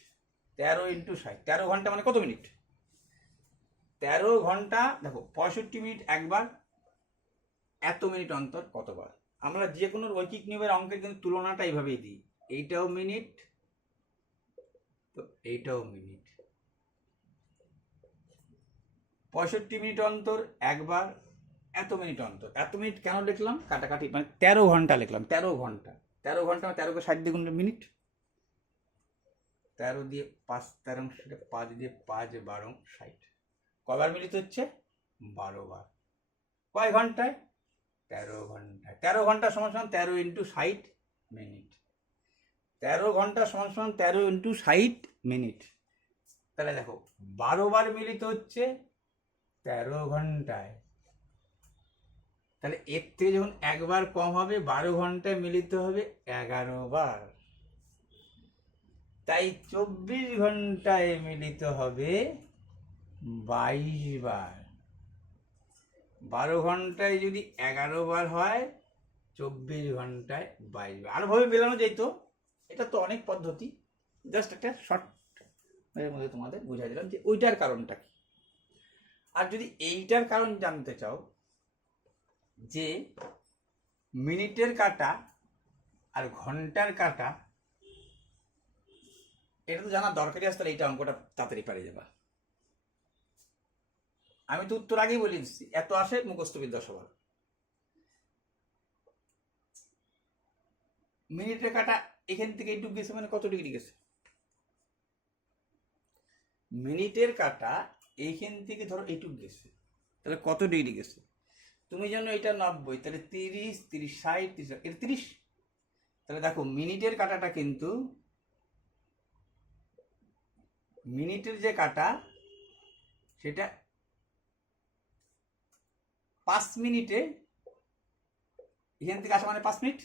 13 ইন্টু 60, 13 ঘন্টা মানে কত মিনিট? 13 ঘন্টা, দেখো 65 মিনিট একবার, এত মিনিট অন্তর কতবার। আমরা যে কোনো রৈখিক নিয়মের অঙ্কের কিন্তু তুলনাটা এইভাবেই দিই। এইটাও মিনিট, তো এইটাও মিনিট। 65 মিনিট অন্তর একবার, এত মিনিট অন্তর। এত মিনিট কেন লিখলাম? কাটাকাটি মানে 13 ঘন্টা লিখলাম। 13 ঘন্টা, 13 ঘন্টা মানে 13 কে 60 দিয়ে গুণলে মিনিট। 13 দিয়ে 5, 13 5 দিয়ে 5, 12, 60। কবার মিলিত হচ্ছে? 12 বার। কয় ঘন্টায়? 13 ঘন্টায়। 13 ঘন্টা সমান সমান 13 ইন্টু 60 মিনিট। 13 ঘন্টা সমান সমান 13 ইন্টু 60 মিনিট। তাহলে দেখো 12 বার মিলিত হচ্ছে 13 ঘন্টায়। তাহলে এর থেকে যখন একবার কম হবে, 12 ঘন্টায় মিলিত হবে 11 বার। তাই 24 ঘন্টায় মিলিত হবে 22 বার। 12 ঘন্টায় যদি 11 বার হয়, 24 ঘন্টায় 22 বার। আরো ভাবে মেলানো যেত, এটা তো অনেক পদ্ধতি, জাস্ট একটা শর্ট এর মধ্যে তোমাদের বুঝাই দিলাম যে ওইটার কারণটা কি। আর যদি এইটার কারণ জানতে চাও, যে মিনিটের কাঁটা আর ঘন্টার কাঁটা, এটা তো জানা দরকারি আসলে এইটা অঙ্কটা তাড়াতাড়ি পারে যাবা। আমি তো উত্তর আগেই বলে দিচ্ছি, এত আসে মুখস্থ বিদ্যা সবার। মিনিটের কাঁটা এখান থেকে এইটুকু গেছে মানে কত ডিগ্রি গেছে? মিনিটের কাঁটা এইখান থেকে ধরো এইটুকু গেছে, তাহলে কত ডিগ্রি গেছে? তুমি জানো এটা 90, তাহলে 30, 30, 60, 30, এটা 30। তাহলে দেখো মিনিটের কাঁটাটা কিন্তু, মিনিটের যে কাঁটা সেটা 5 মিনিটে এখান থেকে আসা মানে 5 মিনিট।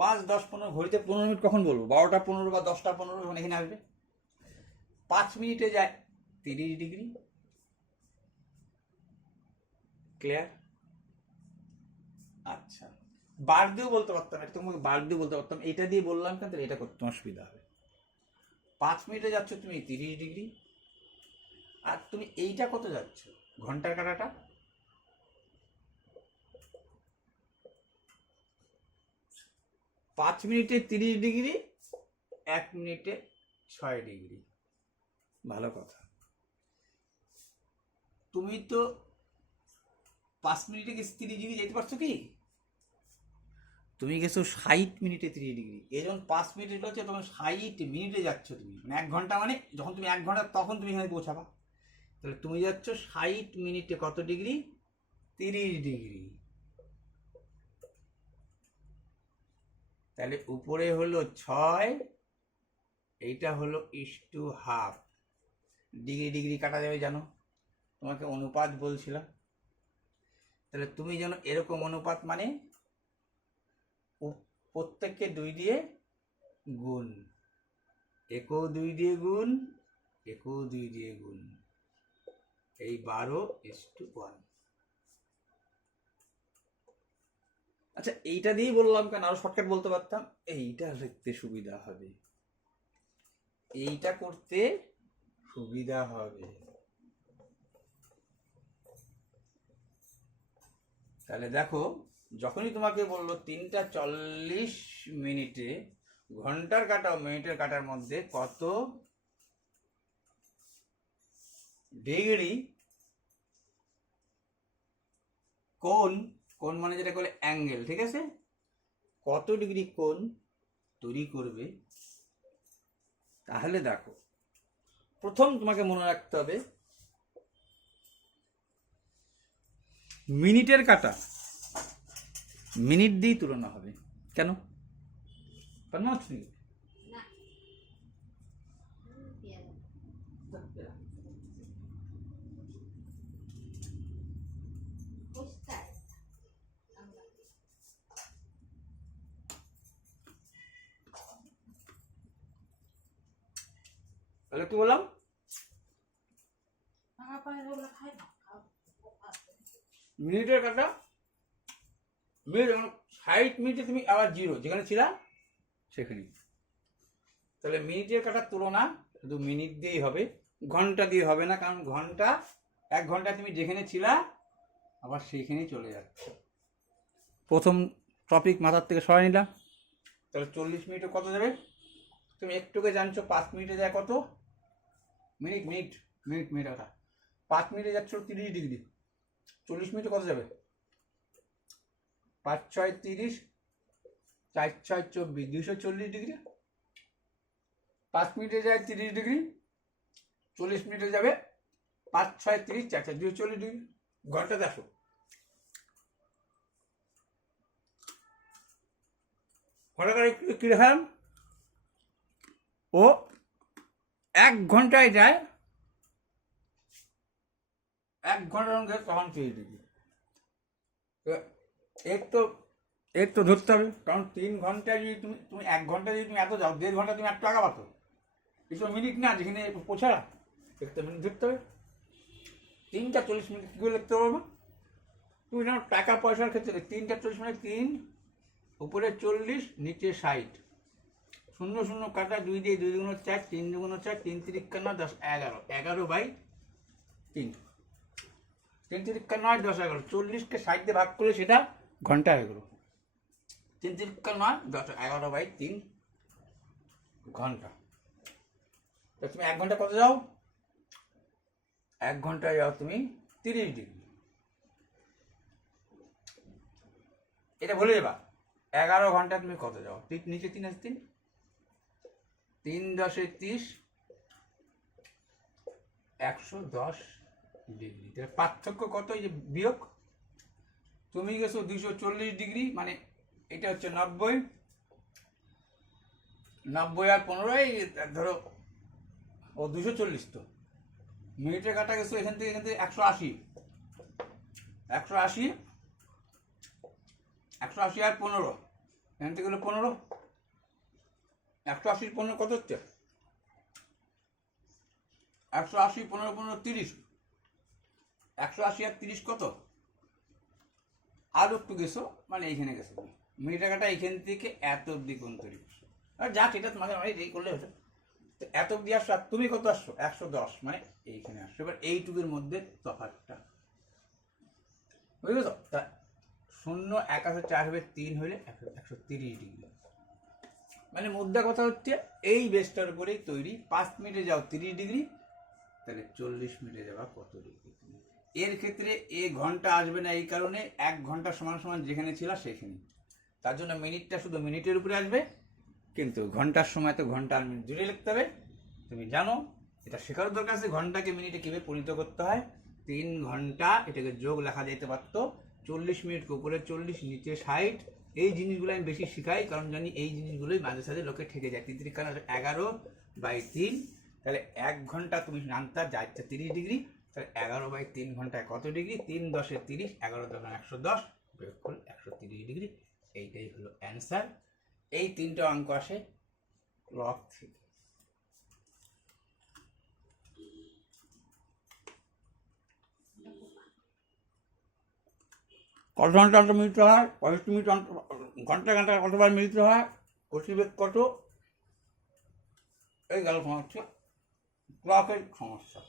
5, 10, 15, ঘড়িতে 15 মিনিট কখন বলবো? 12টা 15 বা 10টা 15 যখন এখানে আসবে, 5 মিনিটে যায় 30 ডিগ্রি। ক্লিয়ার? আচ্ছা, বার দিয়েও বলতে পারতাম, এটা তোমাকে বার দিয়ে বলতে পারতাম, এটা দিয়ে বললাম কেন, তাহলে এটা করতে তোমার সুবিধা হবে। 5 মিনিটে যাচ্ছ তুমি 30 ডিগ্রি, আর তুমি এইটা কত যাচ্ছ ঘন্টার কাঁটাটা, 5 মিনিটে 30 ডিগ্রি, 1 মিনিটে 6 ডিগ্রি। ভালো কথা। তুমি তো 5 মিনিটে গেছো 30 ডিগ্রি যেতে পারছো কি? তুমি গেছো 60 মিনিটে 30 ডিগ্রি। এই যখন 5 মিনিট হচ্ছে তখন 60 মিনিটে যাচ্ছ তুমি, মানে 1 ঘন্টা, মানে যখন তুমি 1 ঘন্টা তখন তুমি এখানে পৌঁছাবা। তাহলে তুমি যাচ্ছ 60 মিনিটে কত ডিগ্রি? 30 ডিগ্রি। তাহলে উপরে হলো 6, এইটা হলো ইস্টু হাফ। ডিগ্রি ডিগ্রি কাটা যাবে জানো, তোমাকে অনুপাত বলছিলাম। তাহলে তুমি যেন এরকম অনুপাত, মানে প্রত্যেককে 2 দিয়ে গুণ, একেও 2 দিয়ে গুণ, একেও 2 দিয়ে গুণ, এই 12:1। আচ্ছা, এইটা দিয়েই বললাম কেন, আরো শর্টকাট বলতে পারতাম, এইটা লিখতে সুবিধা হবে, এইটা করতে সুবিধা হবে। তাহলে দেখো, যখনই তোমাকে বললো 3:40 মিনিটে ঘন্টার কাটা ও মিনিটের কাটার মধ্যে কত ডিগ্রি কোণ, কোণ মানে যেটা বলে অ্যাঙ্গেল, ঠিক আছে, কত ডিগ্রি কোণ তৈরি করবে, তাহলে দেখো প্রথম তোমাকে মনে রাখতে হবে মিনিটের কাটা মিনিট দিয়েই তুলনা হবে। কেন? কারণ তাহলে কি বললাম, মিনিটের কাটা মিনিট, 60 মিনিটে তুমি আবার 0 যেখানে ছিলা সেখানে। তাহলে মিনিটের কাটার তুলনা শুধু মিনিট দিয়েই হবে, ঘন্টা দিয়ে হবে না, কারণ ঘন্টা 1 ঘন্টা তুমি যেখানে ছিলা আবার সেইখানেই চলে যাচ্ছে। প্রথম টপিক মাথার থেকে সরাই নিলাম। তাহলে 40 মিনিটে কত যাবে? তুমি একটুকে জানছো 5 মিনিটে যায় কত? মিনিট মিনিট মিনিট মিনিট কথা, 5 মিনিটে যাচ্ছ 30 ডিগ্রি, 40 মিনিটে কত যাবে? 5 × 6 = 30, 4 × 6 = 24, 240 ডিগ্রি। 5 মিনিটে যায় 30 ডিগ্রি, 40 মিনিটে যাবে 5 × 6 = 30, 4 × 4 = 240 ডিগ্রি। ঘন্টা দেখো, ঘন্টা কি দেখালাম, ও 1 ঘন্টায় যায়, 1 ঘন্টার মধ্যে তখন 30 ডিগ্রি। এর তো ধরতে হবে, কারণ 3 ঘন্টায় যদি তুমি 1 ঘন্টা যদি তুমি এত যাও, 1.5 ঘন্টা তুমি একটু আগা পাতো, কিছু মিনিট না যেখানে পৌঁছালা, একটা মিনিট ধরতে হবে। 3:40 কী করে লিখতে পারবো? তুমি যেন টাকা পয়সার ক্ষেত্রে 3:40 3 উপরে 40 নিচে 60, 0 0 কাটা 2 দিয়ে 2 × 4, 3 × 4, 3 × 3 = 10, 11, 11/3, 3 × 3 = 9, 10, 11, 40কে 60 দিয়ে ভাগ করলে সেটা ঘন্টা হয়ে গেল। 3 × 3 = 9, 10, 11/3 ঘন্টা। তা তুমি 1 ঘন্টা কত যাও? 1 ঘন্টায় যাও তুমি 30 ডিগ্রি। এটা বলে দেবা 11 ঘন্টা তুমি কত যাও? নিচে 3 আছে, 3 3 × 10 = 30, 110 ডিগ্রি। পার্থক্য কত? এই যে বিয়োগ, তুমি গেছো 240 ডিগ্রি, মানে এটা হচ্ছে 90, 90 আর 15, ধরো ও 240, তো মিনিটের কাটা গেছো এখান থেকে 180, 180 আর 15, এখান থেকে হলো 15, 180 15 কত হচ্ছে? 180 15 15 30, 180 আর 30 কত? আর একটু গেছো, মানে এইখানে গেছো তুমি, মিনিটের কাটা এইখান থেকে এত অব্দি কোণ তৈরি করছো, আর যা সেটা তোমাকে মানে এই করলে হতো। তো এত অব্দি আসছো, আর তুমি কত আসছো? 110, মানে এইখানে আসছো। এবার এইটুকুর মধ্যে তফাৎটা বুঝলো তো? তা 0 1 আছে, 4 হবে, 3 হলে 130 ডিগ্রি। মানে মুদ্রা কথা হচ্ছে এই বেসটার উপরেই তৈরি। 5 মিনিটে যাও 30 ডিগ্রি, তাহলে 40 মিনিটে যাওয়া কত ডিগ্রি? এর ক্ষেত্রে এ ঘন্টা আসবে না, এই কারণে 1 ঘন্টা সমান সমান যেখানে ছিল সেখানে, তার জন্য মিনিটটা শুধু মিনিটের উপরে আসবে, কিন্তু ঘন্টার সময় তো ঘন্টা আর মিনিট জুড়ে লিখতে হবে। তুমি জানো, এটা শেখার দরকার আছে ঘন্টাকে মিনিটে কীভাবে পরিণত করতে হয়। 3 ঘন্টা, এটাকে যোগ লেখা যেতে পারতো 40 মিনিটকে উপরে 40, নিচে 60। এই জিনিসগুলো আমি বেশি শিখাই, কারণ জানি এই জিনিসগুলোই মাঝে সাঝে লোকে ঠেকে যায়। 3 3 11/3, তাহলে 1 ঘন্টা তুমি জানতা যা ইচ্ছা 30 ডিগ্রি, তাহলে 11/3 ঘন্টায় কত ডিগ্রি? 3 10 30, 11 10 110, বিয়োগ করলে 130 ডিগ্রি। এইটাই হলো অ্যান্সার। এই 3টা অঙ্ক আসে লগ থেকে। কত ঘন্টা অন্তর মিলিত হয়? 65 মিনিট ঘন্টা ঘন্টা কতবার মিলিত হয়? গতিবেগ কত? এই গেল সমস্যা, ক্লকের সমস্যা।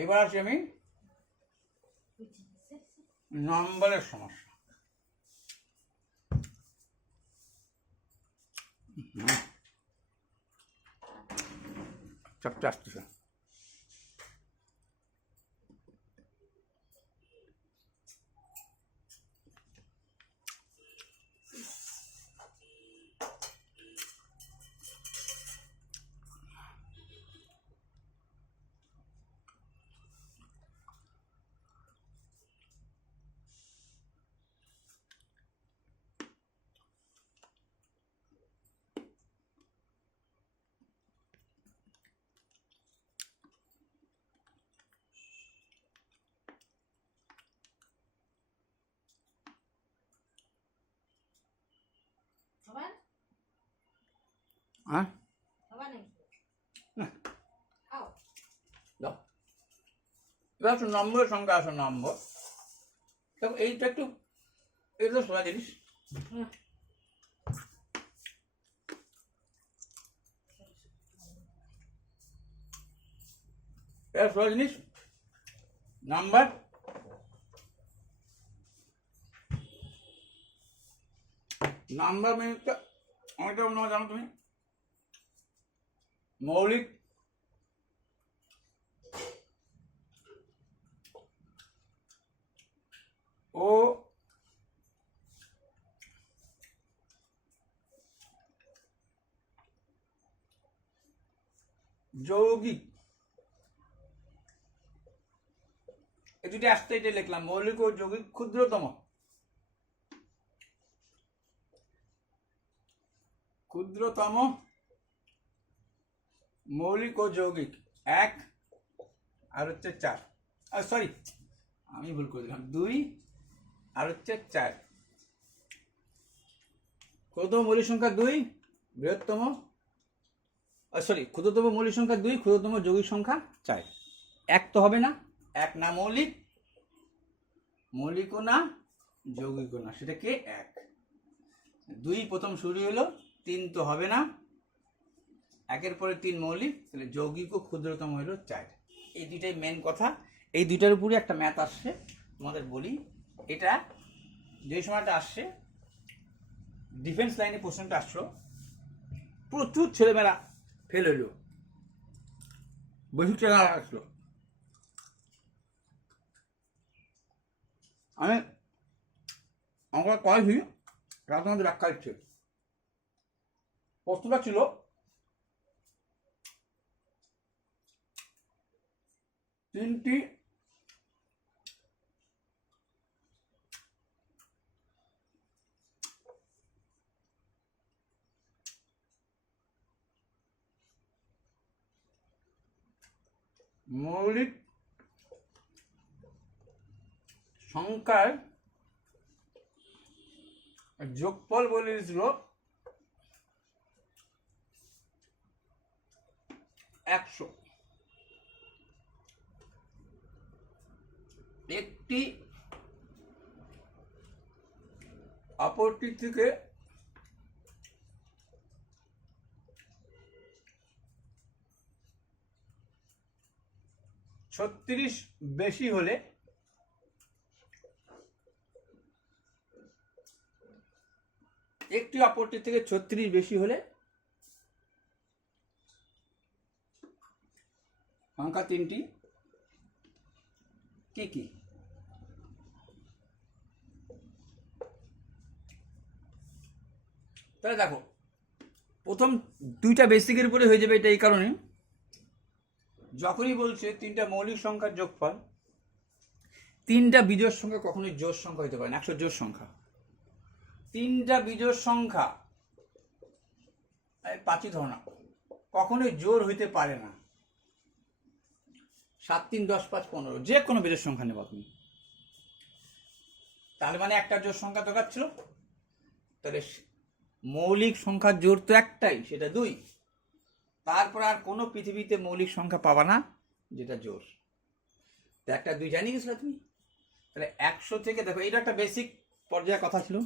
এইবার আছি আমি নম্বরের সমস্যা। চাপটা আসতেছে। হ্যাঁ, এবার হচ্ছে নম্বরের সংখ্যা আসে নম্বর। দেখো এইটা একটু, এটা তো সোজা জিনিস। এটা সোজা জিনিস। নাম্বার মিনিটটা অনেকটা অন্য জানো তুমি, মৌলিক ও যৌগিক, এই দুটি আসতে এটা লিখলাম, মৌলিক ও যৌগিক ক্ষুদ্রতম মৌলিক ও যৌগিক 1 আর হচ্ছে 4, সরি আমি ভুল করে দিলাম, 2 আর হচ্ছে 4। ক্ষুদ্রতম মৌলিক সংখ্যা 2, বৃহত্তম ক্ষুদ্রতম মৌলিক সংখ্যা 2, ক্ষুদ্রতম যৌগিক সংখ্যা 4। 1 তো হবে না, 1 না মৌলিকও না যৌগিকও না, সেটা কে? 1। 2 প্রথম শুরু হলো, 3 তো হবে না, 1-এর পরে 3 মৌলিক, তাহলে যৌগিক ও ক্ষুদ্রতম হলো 4। এই দুইটাই মেন কথা। এই দুইটার উপরে একটা ম্যাথ আসছে, তোমাদের বলি। এটা যে সময়টা আসছে, ডিফেন্স লাইনে প্রশ্নটা আসলো, প্রচুর ছেলেমেয়েরা ফেল হইল, বেশি ছেলেমেয়েরা আসলো। আমি আমরা কয়েছি, রাত আমাদের ব্যাখ্যা দিচ্ছে। প্রশ্নটা ছিল তিনটি মৌলিক সংখ্যার যোগফল বলে দিয়েছিল 100। একটি অপরটি থেকে 36 বেশি হলে একটি অপরটি থেকে 36 বেশি হলে সংখ্যা তিনটি কি কি? তাহলে দেখো, প্রথম দুইটা বেসিকের উপরে হয়ে যাবে, এটা এই কারণে যখনই বলছে তিনটা মৌলিক সংখ্যার যোগফল, তিনটা বিজোড় সংখ্যা কখনোই জোড় সংখ্যা হতে পারে না, 100 জোড় সংখ্যা। তিনটা বিজোড় সংখ্যা পাঁচই ধরো না, কখনোই জোড় হইতে পারে না। 7 3 10 5 15 যে কোনো বিজোড় সংখ্যা নেব তুমি, তার মানে একটা জোড় সংখ্যা দরকার ছিল। তাহলে মৌলিক সংখ্যার জোড় তো একটাই, সেটা 2। তারপর আর কোনো পৃথিবীতে মৌলিক সংখ্যা পাবা না যেটা জোড়। তো একটা 2 জানিয়ে গেছিলে তুমি। তাহলে 100 থেকে দেখো, এটা একটা বেসিক পর্যায়ের কথা ছিল।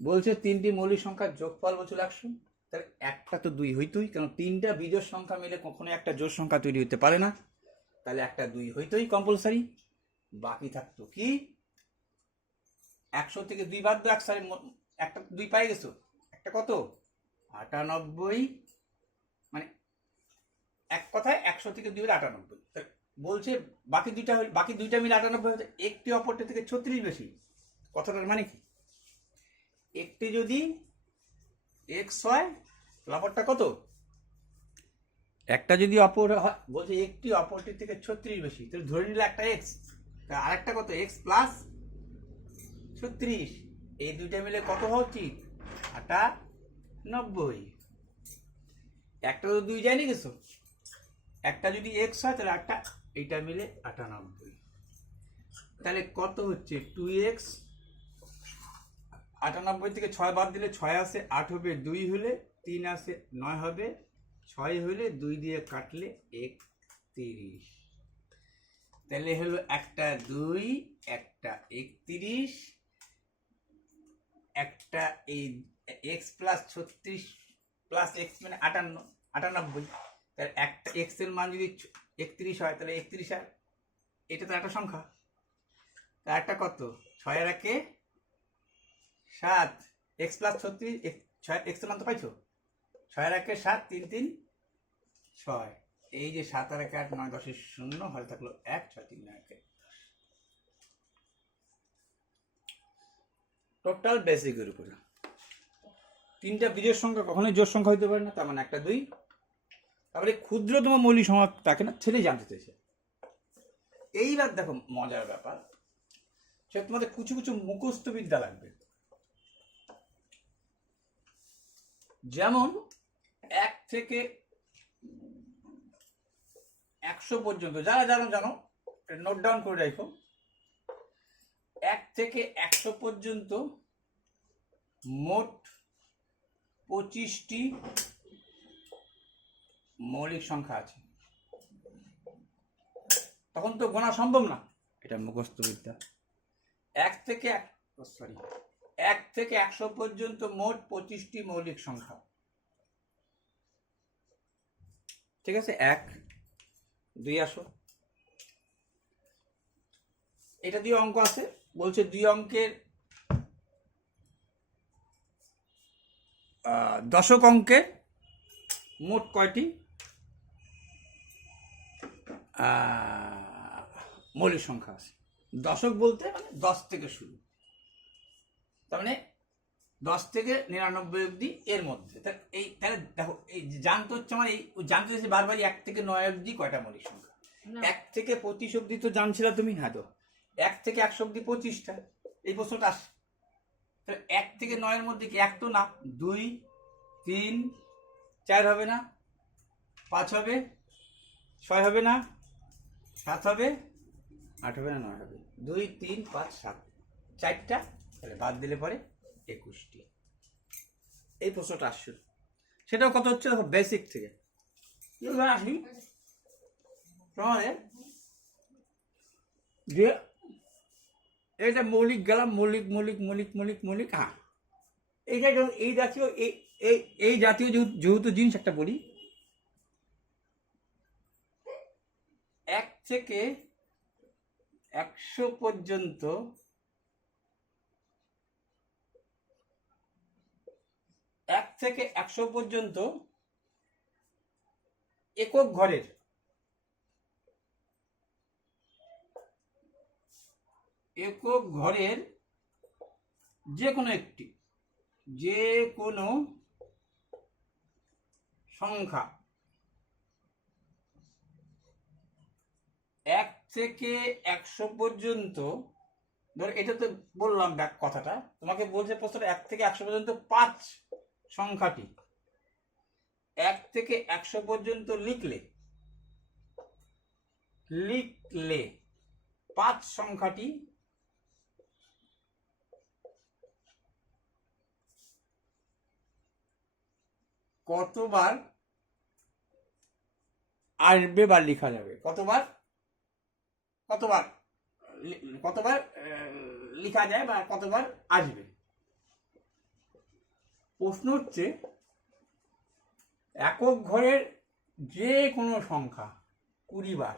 বলছে তিনটি মৌলিক সংখ্যার যোগফল বলছিল 100। তাহলে একটা তো 2 হইতই, কারণ তিনটা বিজোড় সংখ্যা মিলে কখনো একটা জোড় সংখ্যা তৈরি হতে পারে না। তাহলে একটা 2 হইতই কম্পালসারি। বাকি থাকতো কি? 100 থেকে 2 বাদ দাও, একটা 2 পাই গেছো, একটা কত 98, মানে এক কথায় 100 থেকে 2 হলে 98। বলছে বাকি দুইটা মিলে 98 হচ্ছে, একটি অপরটি থেকে 36 বেশি। কথাটার মানে কি? একটি যদি x হয়, অপরটা কত? একটা যদি অপর হয়, বলছে একটি অপরটি থেকে 36 বেশি, তাহলে ধরে নিলে একটা x, আর একটা কত x প্লাস 36, এই দুইটা মিলে কত হওয়া উচিত? 98। একটা তো 2 জানি গেছো, একটা যদি x হয় তাহলে একটা এইটা মিলে 98। তাহলে কত হচ্ছে? 2x। 98 থেকে 6 বাদ দিলে 6 আসে, 8 হবে, 2 হলে 3 আসে, 9 হবে, 6 হলে 2 দিয়ে কাটলে 31। তাহলে হলো একটা 2, একটা 31, একটা এই x প্লাস 36 প্লাস x মানে 98। তাহলে একটা x এর মান যদি 31 হয়, তাহলে 31 আর এটা তো একটা সংখ্যা। তার একটা কত? 6 আর 1 7, x প্লাস 36, x এর মান তো পাইছো, 6 আর 1 7, 3 3 6। এই যে 7 আর 1 8 9 10 0 হলে থাকলো 1, 6 3 9 1। টোটাল বেসিকের উপরে তিনটা বিজোড় সংখ্যা কখনোই জোড় সংখ্যা হইতে পারে না, তার মানে একটা 2। তারপরে ক্ষুদ্রতম মৌলিক সংখ্যা তাকে না ছেলে জানতে চেয়েছে। এইবার দেখো মজার ব্যাপার, সে তোমাদের কিছু কিছু মুখস্থ বিদ্যা লাগবে। যেমন 1 থেকে 100 পর্যন্ত, যারা জানো নোট ডাউন করে রাখো। 1 থেকে 100 পর্যন্ত মোট 25টি মৌলিক সংখ্যা আছে। তখন তো গোনা সম্ভব না, এটা মুখস্থ বিদ্যা। 1 থেকে 100 পর্যন্ত মোট 25টি মৌলিক সংখ্যা। ঠিক আছে, 1 2 আসো, এটা 2 অঙ্ক আছে। বলছে 2 অঙ্কের দশক অঙ্কের মোট কয়টি মৌলিক সংখ্যা আছে? দশক বলতে মানে 10 থেকে শুরু, তার মানে 10 থেকে 99 অব্দি এর মধ্যে। তাহলে দেখো, এই জানতে হচ্ছে আমার, এই জানতে হচ্ছে বারবারই 1 থেকে 9 অব্দি কয়টা মৌলিক সংখ্যা। 1 থেকে 25 অব্দি তো জানছিলা তুমি, হ্যাঁ। তো 1 থেকে 100 অব্দি 25টা, এই প্রশ্নটা আসে। তাহলে 1 থেকে 9 এর মধ্যে কি 1 তো না, 2 3 4 হবে না, 5 হবে, 6 হবে না, 7 হবে, 8 হবে না, 9 হবে। 2 3 5 7, 4টা, তাহলে বাদ দিলে পরে 21টি। এই প্রশ্নটা আসছে, সেটাও কত হচ্ছে দেখো, বেসিক থেকে আসি তোমাদের যে এটা মৌলিক গেলাম, মৌলিক মৌলিক মৌলিক মৌলিক মৌলিক। হ্যাঁ, এইটা এই জাতীয় এই জাতীয় যেহেতু জিনিস একটা বলি, 1 থেকে 100 পর্যন্ত একক ঘরের একক ঘরের যে কোনো সংখ্যা 1 থেকে 100 পর্যন্ত, ধর এটা তো বললাম ব্যাক কথাটা, তোমাকে বলছে প্রশ্নটা 1 থেকে 100 পর্যন্ত 5 সংখ্যাটি 1 থেকে 100 পর্যন্ত লিখলে 5 সংখ্যাটি কতবার আসবে বা লেখা যাবে, কতবার লেখা যায় বা কতবার আসবে। প্রশ্ন হচ্ছে একক ঘরের যে কোনো সংখ্যা 20 বার,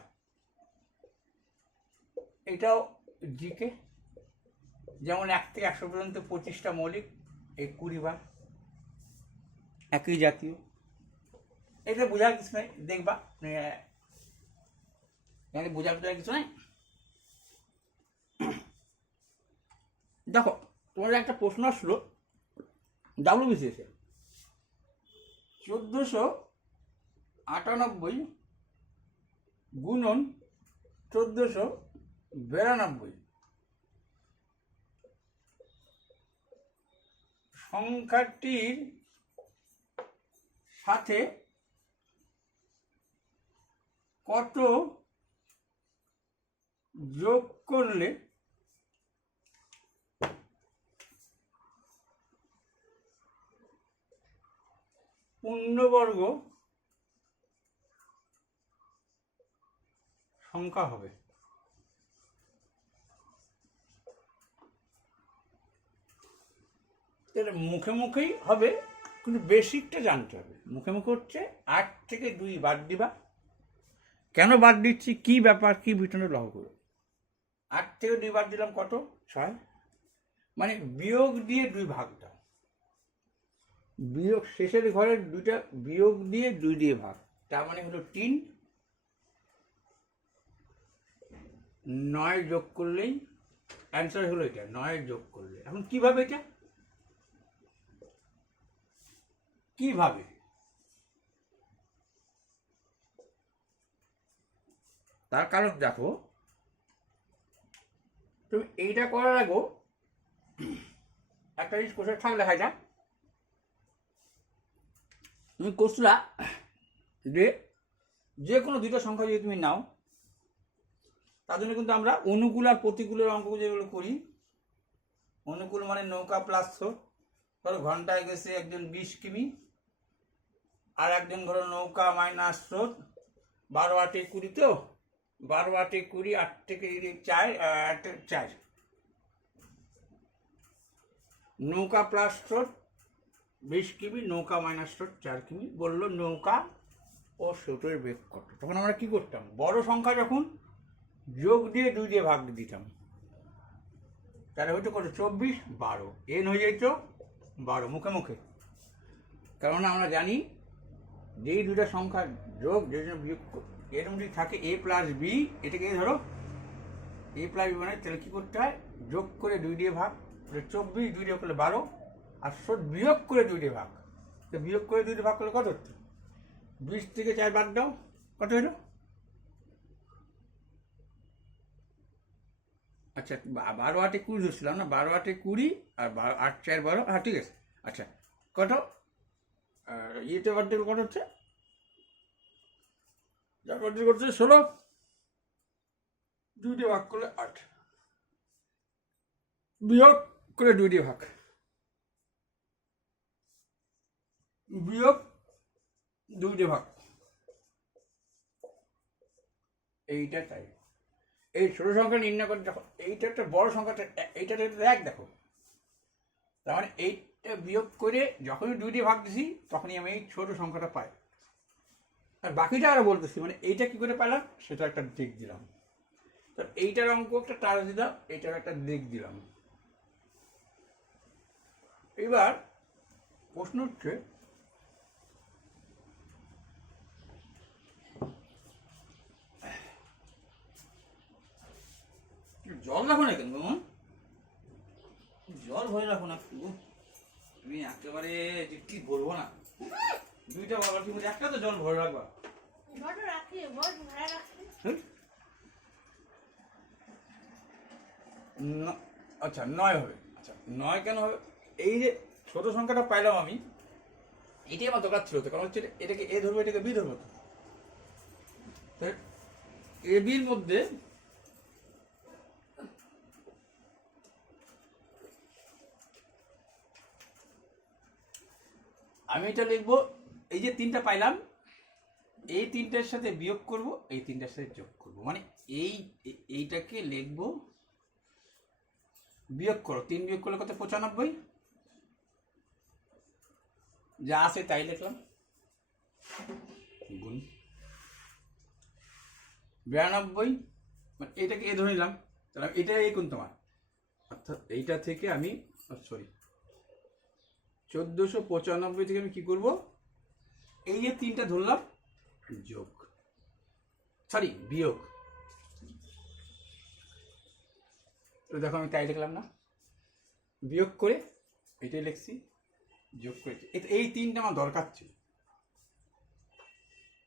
এটাও জিকে, যেমন 1 থেকে 100 পর্যন্ত 25টা মৌলিক, এই 20 বার একই জাতীয়। এটা বোঝার কিছু নাই, দেখবা বোঝার কিছু নাই। দেখো তোমার একটা প্রশ্ন আসলো WBCS-এ, 1498 গুণন 1492 সংখ্যাটির সাথে কত যোগ করলে পূর্ণবর্গ সংখ্যা হবে। এটা মুখে মুখেই হবে, কিন্তু বেসিকটা জানতে হবে। মুখে মুখে হচ্ছে 8 থেকে 2 বাদ দিবা। কেন বাদ দিচ্ছি, কি ব্যাপার, কি ভিতরে লহ করো। 8 থেকে 2 বাদ দিলাম কত, 6, মানে বিয়োগ দিয়ে 2 ভাগ দাও। বিয়োগ শেষের ঘরের 2টা বিয়োগ দিয়ে 2 দিয়ে ভাগ, তার মানে হলো 3। 9 যোগ করলেই অ্যান্সার হলো এটা, 9 যোগ করলে। এখন কিভাবে এটা, কিভাবে, তার কারণ দেখো, তুমি এইটা করার আগে একটা জিনিস কোষের থাক লেখা যায়। তুমি কোষলা যে কোনো 2টা সংখ্যা যদি তুমি নাও, তার জন্য কিন্তু আমরা অনুকূল আর প্রতিকূলের অঙ্ক যেগুলো করি, অনুকূল মানে নৌকা প্লাস স্রোত, ধরো ঘন্টায় গেছে একজন 20 কিমি, আর একজন ধরো নৌকা মাইনাস স্রোত, 12 8 20, তো 12 8 20, 8 থেকে 4, নৌকা প্লাস স্রোত 20 কিমি, নৌকা মাইনাস স্রোত 4 কিমি। বললো নৌকা ও স্রোতের বেগ কত। তখন আমরা কি করতাম, বড় সংখ্যা যখন যোগ দিয়ে 2 দিয়ে ভাগ দিতাম, তাহলে হয়তো কত, 24, 12, এন হয়ে যেত 12 মুখে মুখে। কারণ আমরা জানি যেই 2টা সংখ্যা যোগ, যে বিয়োগ এর মধ্যে থাকে a প্লাস বি, এটাকে ধরো a প্লাস বি, মানে তাহলে কী করতে হয়, যোগ করে 2 দিয়ে ভাগ, 24, 2 দিয়ে করলে 12, আর স্রোত বিয়োগ করে 2 দিয়ে ভাগ। তো বিয়োগ করে 2 দিয়ে ভাগ করলে কত হচ্ছে, 20 থেকে 4 বাদ দাও, কত হলো, আচ্ছা 12 8 20 ধরছিলাম না, 12 8 20 আর 8 4 12, হ্যাঁ ঠিক আছে। আচ্ছা কত, ইয়েতে বাদ দিলে কত হচ্ছে, যার বাদ দিলে করছে 16, 2 দিয়ে ভাগ করলে 8, বিয়োগ করে 2 দিয়ে ভাগ, বিয়োগ 2 দিয়ে ভাগ, এইটা তাই। এই ছোট সংখ্যা নির্ণয় করে দেখো, এইটা একটা বড় সংখ্যাটা, এইটা 1 দেখো, তার মানে এইটা বিয়োগ করে যখনই 2 দিয়ে ভাগ দিছি তখনই আমি এই ছোট সংখ্যাটা পাই। আর বাকিটা আরো বলতেছি, মানে এইটা কি করে পেলাম সেটা একটা দিক দিলাম। তো এইটার অঙ্ক একটা টাচ দিলাম, এইটার একটা দিক দিলাম। এবার প্রশ্ন হচ্ছে, জল দেখো না কেন, ধরে রাখো না একটু। তুমি একেবারে যে কি বলবো না, দুইটা বালতির মধ্যে একটা তো জল ভরে রাখবা। আচ্ছা 9 হবে। আচ্ছা 9 কেন হবে? এই যে ছোট সংখ্যাটা পাইলাম আমি, এটাই আমার দরকার ছিল তো, কারণ হচ্ছে এটাকে এ ধরবো, এটাকে বি ধরবো। তাই এ বির মধ্যে আমি এটা লিখবো, এই যে 3টা পাইলাম, এই 3টার সাথে বিয়োগ করব, এই 3টার সাথে যোগ করব, মানে এইটাকে লিখবো বিয়োগ করো। 3 বিয়োগ করলে কত? 95। যা আছে তাই লিখলাম, গুণ 92, মানে এটাকে এ ধরে নিলাম, তাহলে এটা এই কোন তোমার, অর্থাৎ এইটা থেকে আমি সরি 1495 থেকে আমি কি করব, এই যে 3টা ধরলাম যোগ, সরি বিয়োগ। দেখো আমি তাই লিখলাম না, বিয়োগ করে এটাই লিখছি, যোগ করে এই 3টা আমার দরকার ছিল,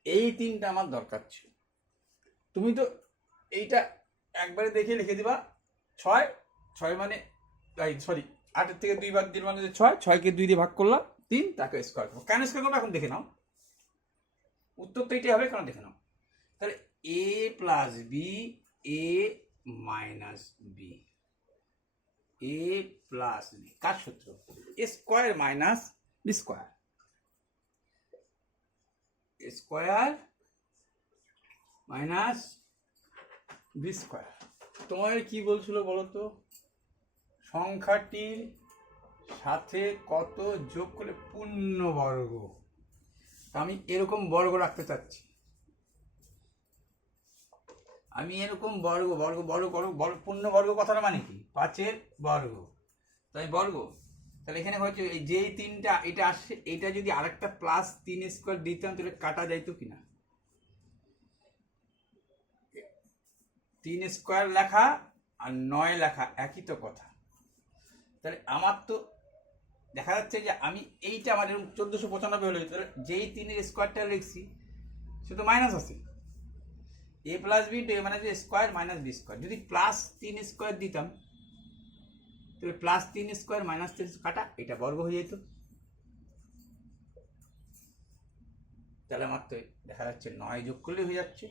এই 3টা আমার দরকার ছিল। তুমি তো এইটা একবারে দেখে লিখে দিবা 6 মানে সরি 8 থেকে 2 বাদ দিন মানে 6কে 2 দিয়ে ভাগ করলাম 3, তাকে স্কোয়ার করবো। কেন স্কোয়ার করবো এখন দেখে নাও, উত্তর তো এটাই হবে, কারণ দেখে নাও। তাহলে a plus B, a minus B, a plus B কার সূত্র? A square minus B square, square minus B square. তোমার কি বলছিল বলো তো, সংখ্যাটির সাথে কত যোগ করে পূর্ণবর্গ। আমি এরকম বর্গ রাখতে চাচ্ছি, আমি এরকম বর্গ বর্গ বর্গ বর্গ পূর্ণবর্গ কথাটা মানে কি? 5-এর বর্গ, তাই বর্গ। তাহলে এখানে হচ্ছে যেই 3টা এটা আসছে, এটা যদি আরেকটা প্লাস 3 স্কোয়ার দিতাম তাহলে কাটা যাইতো কিনা? 3 স্কোয়ার লেখা আর 9 লেখা একই তো কথা। তাহলে আমার তো দেখা যাচ্ছে যে আমি এইটা আমার 1495 হলো, তাহলে যেই 3-এর স্কোয়ারটা লিখছি সে তো মাইনাস আছে, A plus B A minus square minus B square. যদি প্লাস 3 স্কোয়ার দিতাম তাহলে প্লাস 3 স্কোয়ার মাইনাস 3 কাটা, এটা বর্গ হয়ে যেত। তাহলে আমার তো দেখা যাচ্ছে 9 যোগ করলে হয়ে যাচ্ছে,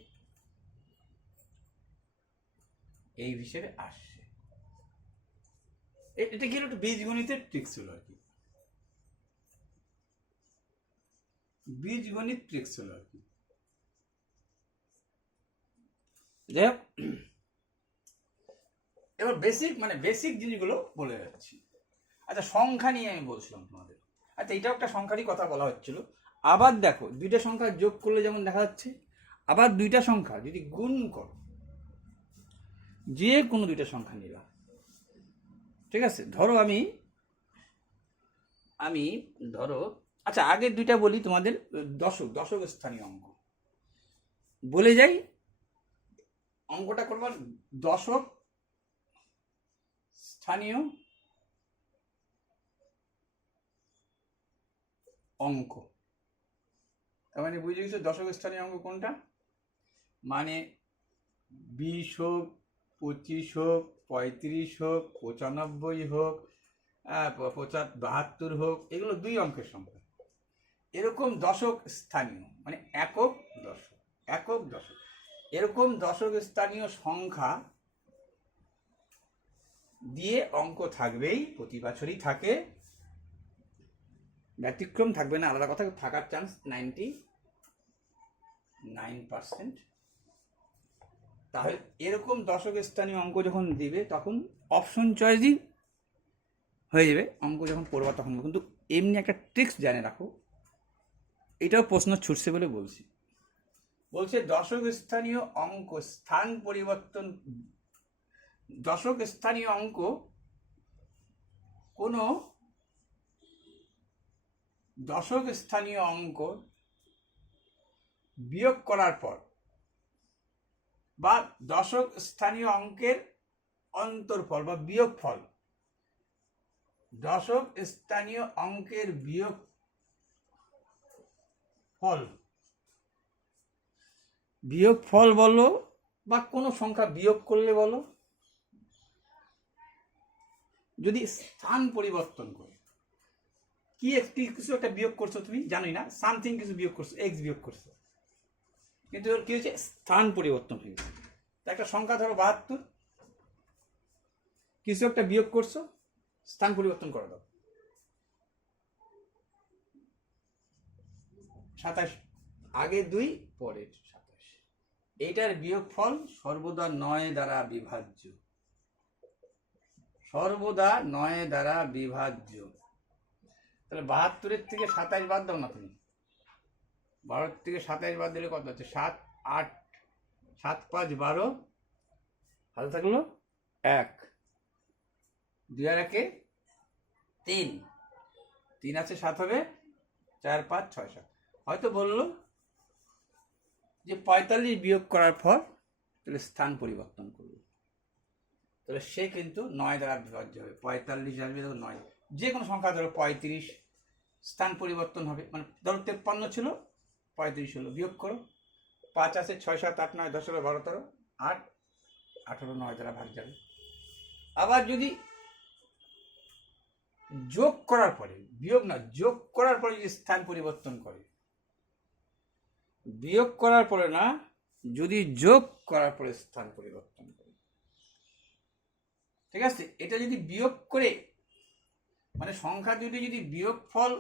এই হিসেবে আসছে। এটা কি একটু বীজগণিতের ট্রিক্স ছিল আর কি, বীজগণিত ট্রিক্স ছিল আর কি। যাই হোক, এবার বেসিক জিনিসগুলো বলে যাচ্ছি। আচ্ছা সংখ্যা নিয়ে আমি বলছিলাম তোমাদের, আচ্ছা এটাও একটা সংখ্যারই কথা বলা হচ্ছিল। আবার দেখো, দুইটা সংখ্যা যোগ করলে যেমন দেখা যাচ্ছে, আবার দুইটা সংখ্যা যদি গুণ করো, যে কোনো দুইটা সংখ্যা নিলাম, ঠিক আছে? ধরো আমি ধরো, আচ্ছা আগে দুইটা বলি তোমাদের, দশক স্থানীয় অঙ্ক বলে যাই। অঙ্কটা করবার দশক স্থানীয় অঙ্ক, তার মানে বুঝে গেছো দশক স্থানীয় অঙ্ক কোনটা, মানে 20 হোক, 25 হোক, 35 হোক, 95 হোক, 72 হোক, এগুলো 2 অঙ্কের সংখ্যা। এরকম দশক স্থানীয় মানে একক দশক, এরকম দশক স্থানীয় সংখ্যা দিয়ে অঙ্ক থাকবেই, প্রতি বছরই থাকে, ব্যতিক্রম থাকবে না, আলাদা কথা, থাকার চান্স 99%। তাহলে এরকম দশক স্থানীয় অঙ্ক যখন দিবে তখন অপশন চয়েসই হয়ে যাবে, অঙ্ক যখন পড়বা তখন। কিন্তু এমনি একটা ট্রিক্স জেনে রাখো, এটাও প্রশ্ন ছুটছে বলে বলছে দশক স্থানীয় অঙ্ক স্থান পরিবর্তন, দশক স্থানীয় অঙ্ক কোনো দশক স্থানীয় অঙ্ক বিয়োগ করার পর বা দশক স্থানীয় অঙ্কের অন্তরফল বা বিয়োগফল দশক স্থানীয় অঙ্কের বিয়োগ ফল বলো বা কোনো সংখ্যা বিয়োগ করলে বলো, যদি স্থান পরিবর্তন করে, কি কিছু একটা বিয়োগ করছো, তুমি জানোই না, সামথিং কিছু বিয়োগ করছো, এক্স বিয়োগ করছো, কিন্তু কি হচ্ছে, স্থান পরিবর্তন হয়ে গেছে। একটা সংখ্যা ধরো 72, কিছু একটা বিয়োগ করছো, স্থান পরিবর্তন করে দাও, 27, আগে 2 পরে 27, এইটার বিয়োগ ফল সর্বদা 9 দ্বারা বিভাজ্য, সর্বদা 9 দ্বারা বিভাজ্য। তাহলে 72 থেকে 27 বাদ দাও না তুমি, 12 থেকে 27 বাদ দিলে কত হচ্ছে, 7, 8, 7, 5, 12, হাতে থাকলো 1, 2 আর 1 3, 3 আছে 7 হবে, 4, 5, 6, 7। হয়তো বললো যে 45 বিয়োগ করার পর তাহলে স্থান পরিবর্তন করবে, তাহলে সে কিন্তু 9 দ্বারা বিভাজ্য হবে, 45 আসবে, 9, যে কোনো সংখ্যা ধরো 35, স্থান পরিবর্তন হবে, মানে ধরো 53 ছিল 35 হলো, বিয়োগ করো, 5 আছে, 6, 7, 8, 9, 10, 11, 12, 8, 18, 9 দ্বারা ভাগ যাবে। আবার যদি যোগ করার পরে, বিয়োগ না, যোগ করার পরে যদি স্থান পরিবর্তন করে, বিয়োগ করার পরে না, যদি যোগ করার পরে স্থান পরিবর্তন করে, ঠিক আছে, এটা যদি বিয়োগ করে, মানে সংখ্যা দুটি যদি বিয়োগ ফল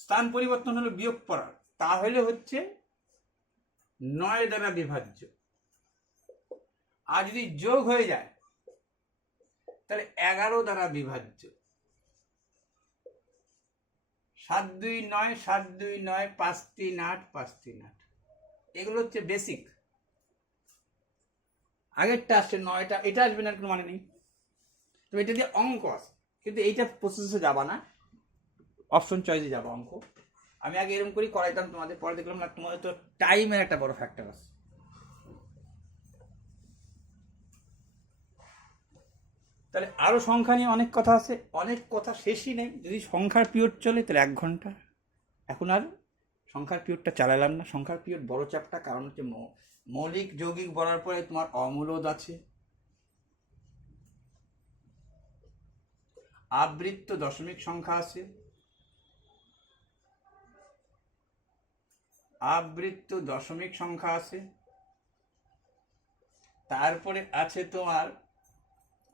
স্থান পরিবর্তন হলো বিয়োগ করার, তাহলে হচ্ছে 9 দ্বারা বিভাজ্য। আর যদি যোগ হয়ে যায় তাহলে 11 দ্বারা বিভাজ্য। 7, 2, 9, 7, 2, 9, 5, 3, 8, 5, 3, 8, এগুলো হচ্ছে বেসিক। আগেরটা আসছে 9টা, এটা আসবে না, কোনো মানে নেই, তবে এটা দিয়ে অঙ্ক আছে, কিন্তু এইটা প্রসেসে যাবা না, অপশন চয়েসে যাবো অঙ্ক। আমি আগে এরকম করি করাইতাম তোমাদের, পরে দেখলাম না, তোমাদের তো টাইমের একটা বড় ফ্যাক্টর আছে। তাহলে আরো সংখ্যা নিয়ে অনেক কথা আছে, অনেক কথা শেষই নেই। যদি সংখ্যার পিরিয়ড চলে তাহলে 1 ঘন্টা। এখন আর সংখ্যার পিরিয়ডটা চালালাম না, সংখ্যার পিরিয়ড বড় চ্যাপ্টার, কারণ হচ্ছে মৌলিক যৌগিক বলার পরে তোমার অমূলদ আছে, আবৃত্ত দশমিক সংখ্যা আছে, আবৃত্ত দশমিক সংখ্যা আছে, তারপরে আছে তোমার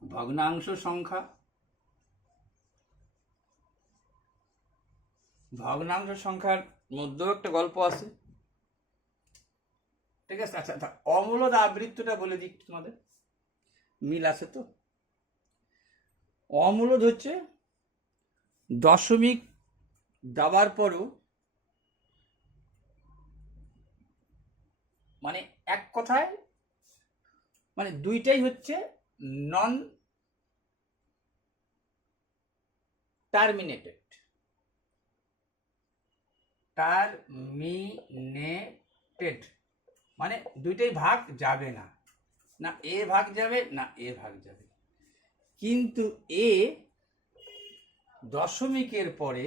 ভগ্নাংশ সংখ্যা, ভগ্নাংশ সংখ্যার মধ্যেও একটা গল্প আছে, ঠিক আছে। আচ্ছা, অমূলদ আবৃত্তটা বলে দিই তোমাদের, মিল আছে তো। অমূলদ হচ্ছে দশমিক দেওয়ার পরও, মানে এক কথায়, মানে দুইটাই হচ্ছে নন টার্মিনেটেড, টার্মিনেটেড মানে দুইটাই ভাগ যাবে না, না এ ভাগ যাবে না এ ভাগ যাবে, কিন্তু এ দশমিকের পরে,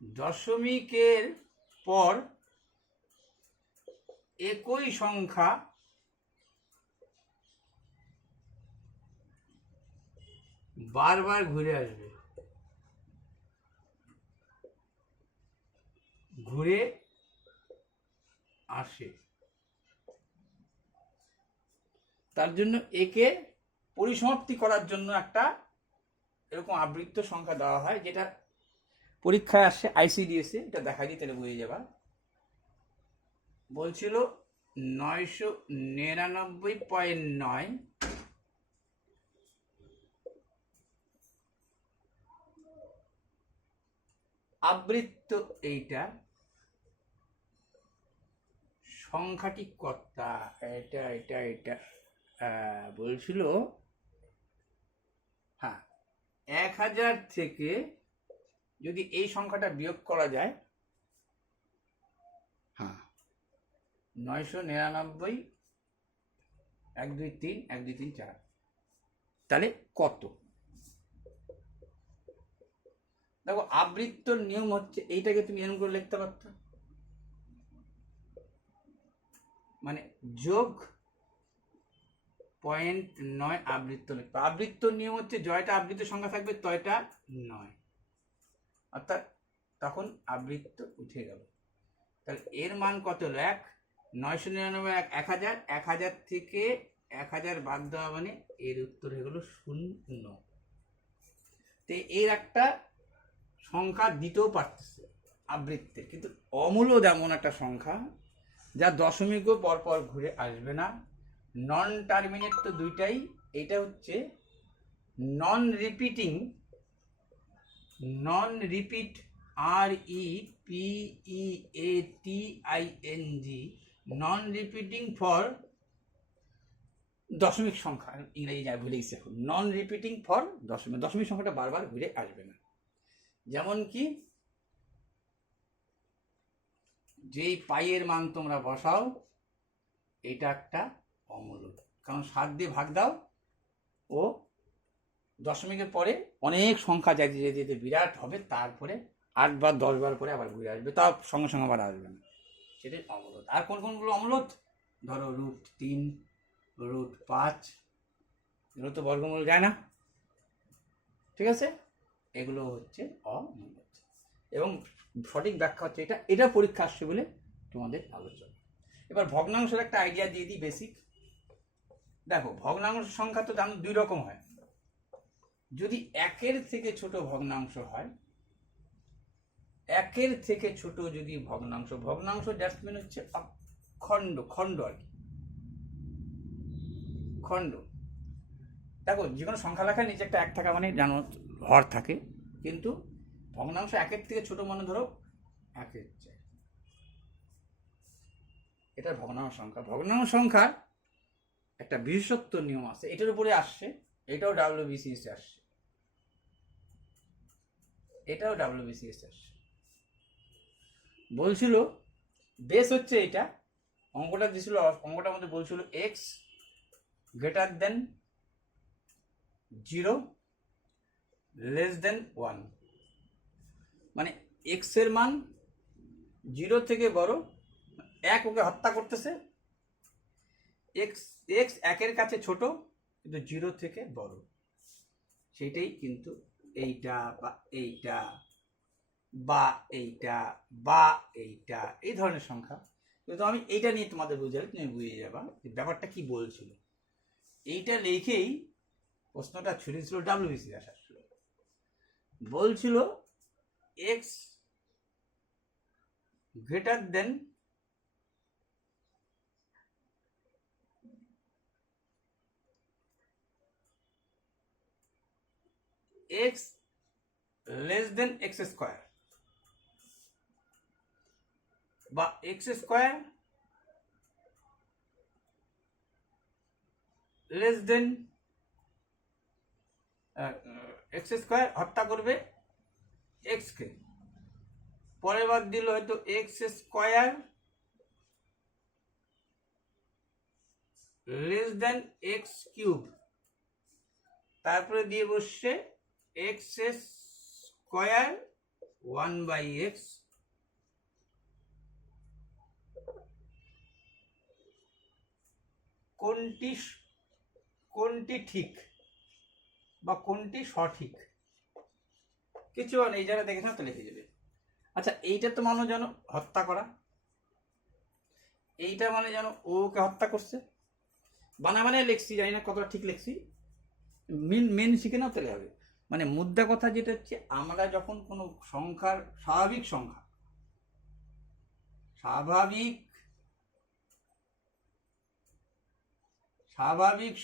দশমিকের পর একই সংখ্যা বারবার ঘুরে আসবে, ঘুরে আসে, তার জন্য একে পরিসমাপ্তি করার জন্য একটা এরকম আবৃত্ত সংখ্যা দেওয়া হয়, যেটা পরীক্ষায় আসে আইসিডিএসে, এটা দেখা দিই তাহলে বুঝে যাবা। বলছিল 999.9 আবৃত্ত, এইটা সংখ্যাটি কর্তা, এটা এটা এটা বলছিল, হ্যাঁ, 1000 থেকে যদি এই সংখ্যাটা বিয়োগ করা যায়, হ্যাঁ, 999 1 2 3 1 2 3 4, তাহলে কত? দেখো আবৃত্তর নিয়ম হচ্ছে এইটাকে তুমি এরকম করে লিখতে পারতো, মানে যোগ 0.9 আবৃত্ত লিখতে। আবৃত্তর নিয়ম হচ্ছে জয়টা আবৃত্ত সংখ্যা থাকবে তয়টা 9, অর্থাৎ তখন আবৃত্ত উঠে গেল। তাহলে এর মান কত হলো? 1, 999 1000, 1000 থেকে 1000 বাদ দেওয়া মানে এর উত্তর হয়ে গেল 0। তো এর একটা সংখ্যা দিতেও পারতেছে আবৃত্তের, কিন্তু অমূলদ এমন একটা সংখ্যা যা দশমিকও পরপর ঘুরে আসবে না। নন টার্মিনেট তো দুইটাই, এটা হচ্ছে non repeating, non repeat REPEATING, non repeating for দশমিক সংখ্যা, ইংরেজি যা ভুলে গেছি এখন, নন রিপিটিং ফর দশমিক, দশমিক সংখ্যাটা বারবার ঘুরে আসবে না। যেমন কি যেই পাইয়ের মান তোমরা বসাও এটা একটা অমূলদ, কারণ 7 দিয়ে ভাগ দাও ও দশমিকের পরে অনেক সংখ্যা যেতে যেতে বিরাট হবে, তারপরে 8 বার 10 বার করে আবার ঘুরে আসবে, তাও সঙ্গে সঙ্গে আবার আসবে না, সেটাই অমূলদ। আর কোন কোনগুলো অমূলদ? ধরো √3, √5, এগুলো তো বর্গমূল যায় না, ঠিক আছে, এগুলো হচ্ছে অমূলদ। এবং সঠিক ব্যাখ্যা হচ্ছে এটা, এটা পরীক্ষা আসছে বলে তোমাদের আলোচনা। এবার ভগ্নাংশের একটা আইডিয়া দিয়ে দিই বেসিক। দেখো ভগ্নাংশ সংখ্যা তো জানো 2 রকম হয়। যদি 1-এর থেকে ছোট ভগ্নাংশ হয়, 1-এর থেকে ছোট যদি ভগ্নাংশ, ভগ্নাংশ জাস্টমিন হচ্ছে খণ্ড, খণ্ড আর কি, খণ্ড। দেখো যে কোনো সংখ্যা লেখার নিচে একটা 1 থাকা মানে জানো হর থাকে, কিন্তু ভগ্নাংশ 1-এর থেকে ছোট মানে ধরো 1-এর চেয়ে, এটা ভগ্নাংশ সংখ্যা। ভগ্নাংশ সংখ্যার একটা বিশেষত্ব নিয়ম আছে, এটার উপরে আসছে, এটাও WBCS আসছে, এটাও WBCS আসছে। বলছিল বেস হচ্ছে এটা, অঙ্কটা দিয়েছিল, অঙ্কটার মধ্যে বলছিল x greater than 0 less than 1, মানে x এর মান 0 থেকে বড়, 1 ওকে হত্যা করতেছে, x 1-এর কাছে ছোট কিন্তু 0 থেকে বড়, সেটাই কিন্তু এইটা বা এইটা বা এইটা বা এইটা, এই ধরনের সংখ্যা। কিন্তু আমি এইটা নিয়ে তোমাদের বুঝালে তুমি বুঝে যাবা ব্যাপারটা কি বলছিল। এইটা লিখেই প্রশ্নটা ছুড়েছিল WBC আসার, বলছিল x greater than x less than x square বা x square less than x square হত্যা করবে x কে, পরের বার দিল হয়তো x square less than x cube, তারপরে দিয়ে বসছে x square 1/x, কোনটি ঠিক বা কোনটি সঠিক কিছু এই জায়গায় দেখে না তো লিখে যাবে। আচ্ছা এইটা তো মানুষ যেন হত্যা করা, এইটা মানে যেন ওকে হত্যা করছে, বানাবানে লিখছি, জানি না কতটা ঠিক লিখছি, মেন শিখে নাও তাহলে হবে। মানে মুদ্রা কথা যেটা হচ্ছে, আমরা যখন কোনো সংখ্যার স্বাভাবিক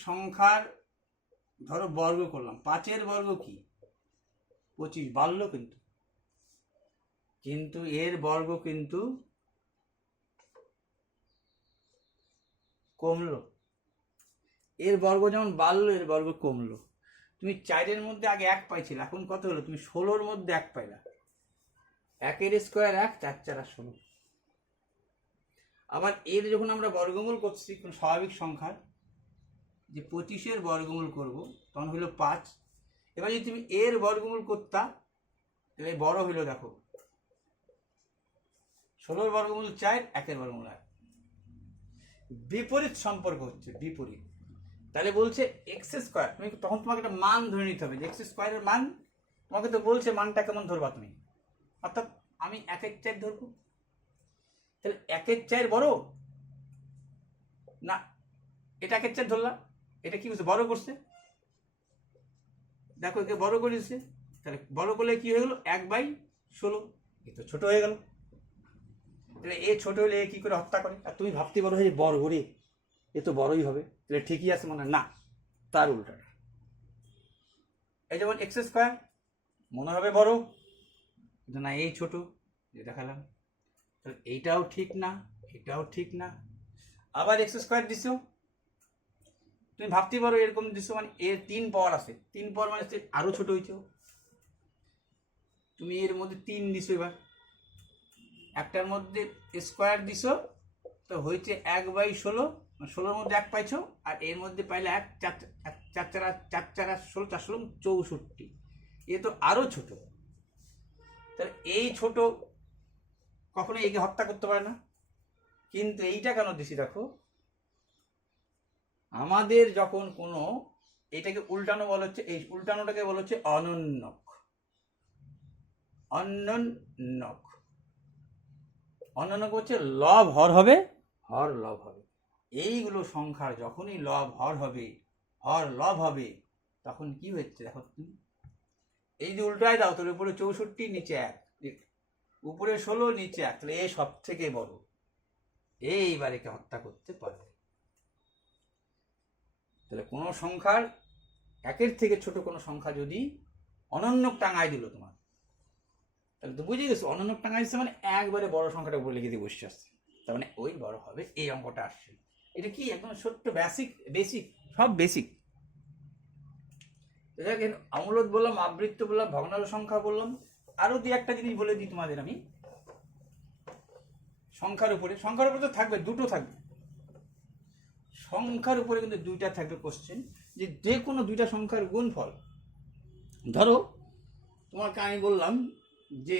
সংখ্যার ধরো বর্গ করলাম, 5-এর বর্গ কি 25, বাড়লো কিন্তু এর বর্গ কিন্তু কমলো, এর বর্গ যেমন বাড়লো এর বর্গ কমলো। তুমি 4-এর মধ্যে আগে 1 পাইছিলে, এখন কত হলো? তুমি 16-র মধ্যে 1 পাইলা, 1-এর স্কোয়ার 1, 4 4 16। আবার এর যখন আমরা বর্গমূল করছি কোন স্বাভাবিক সংখ্যার, যে 25-এর বর্গমূল করব তখন হলো 5। এবার যদি তুমি এর বর্গমূল করতা তাহলে বড় হইলো, দেখো 16-এর বর্গমূল 4, 1-এর বর্গমূল 8। বিপরীত সম্পর্ক হচ্ছে, বিপরীত। তাহলে বলছে এক্স স্কোয়ার, তুমি তখন তোমাকে একটা মান ধরে নিতে হবে যে এক্স স্কোয়ারের মান, তোমাকে তো বলছে মানটা কেমন ধরবা তুমি, অর্থাৎ আমি 1/4 ধরবো। তাহলে 1/4 বড় না, এটা 1/4 ধরলাম, এটা কি করছে বড় করছে, দেখো একে বড় করেছে। তাহলে বড় করলে কি হয়ে গেল 1/16, এ তো ছোট হয়ে গেল। তাহলে এ ছোট হলে এ কি করে হত্যা করে, আর তুমি ভাবতে পারো যে বড় করে এ তো বড়ই হবে, তাহলে ঠিকই আছে মনে না, তার উল্টাটা। এই যেমন এক্স স্কোয়ার মনে হবে বড়, কিন্তু না এই ছোট, যে দেখালাম। তাহলে এইটাও ঠিক না, এটাও ঠিক না। আবার এক্স স্কোয়ার দিছো, তুমি ভাবতে পারো এরকম দিছো মানে এর 3 পাওয়ার আছে, 3 পাওয়ার মানে আরো ছোট হয়েছে। তুমি এর মধ্যে 3 দিছো, এবার একটার মধ্যে স্কোয়ার দিছো তো হয়েছে 1/16, 16-এর মধ্যে 1 পাইছো, আর এর মধ্যে পাইলে 1, 4 4 16, 4 16 64, এ তো আরো ছোট। তাহলে এই ছোট কখনো একে হত্যা করতে পারে না। কিন্তু এইটা কেন দিছি দেখো, আমাদের যখন কোনো এটাকে উল্টানো বলা হচ্ছে, এই উল্টানোটাকে বলা হচ্ছে অনন্যক। অনন্যক, অনন্যক হচ্ছে লব হর হবে, হর লব হবে। এইগুলো সংখ্যার যখনই লব হর হবে, হর লব হবে, তখন কি হচ্ছে দেখো তুমি, এই যে উল্টায় দাও, তোর উপরে 64, নিচে 1, উপরে 16, নিচে 1, তাহলে এ সব থেকে বড়, এইবার একে হত্যা করতে পারবে। তাহলে কোনো সংখ্যার 1-এর থেকে ছোট কোনো সংখ্যা যদি অনন্যক টাঙায় দিল তোমার, তাহলে তো বুঝে গেছো অনন্যক টাঙায় দিচ্ছে মানে একবারে বড় সংখ্যাটা উপরে লিখে দিয়ে বসে আসছে, তার মানে ওই বড় হবে, এই অঙ্কটা আসছে। এটা কি একদম ছোট্ট বেসিক, সব বেসিক। দেখেন আমূলত বললাম, আবৃত্ত বললাম, ভগ্নাংশ সংখ্যা বললাম, আরো 2-1টা জিনিস বলে দিই তোমাদের আমি। সংখ্যার উপরে তো থাকবে, দুটো থাকবে সংখ্যার উপরে, কিন্তু 2টা থাকবে কোশ্চেন, যে কোনো 2টা সংখ্যার গুণফল। ধরো তোমাকে আমি বললাম যে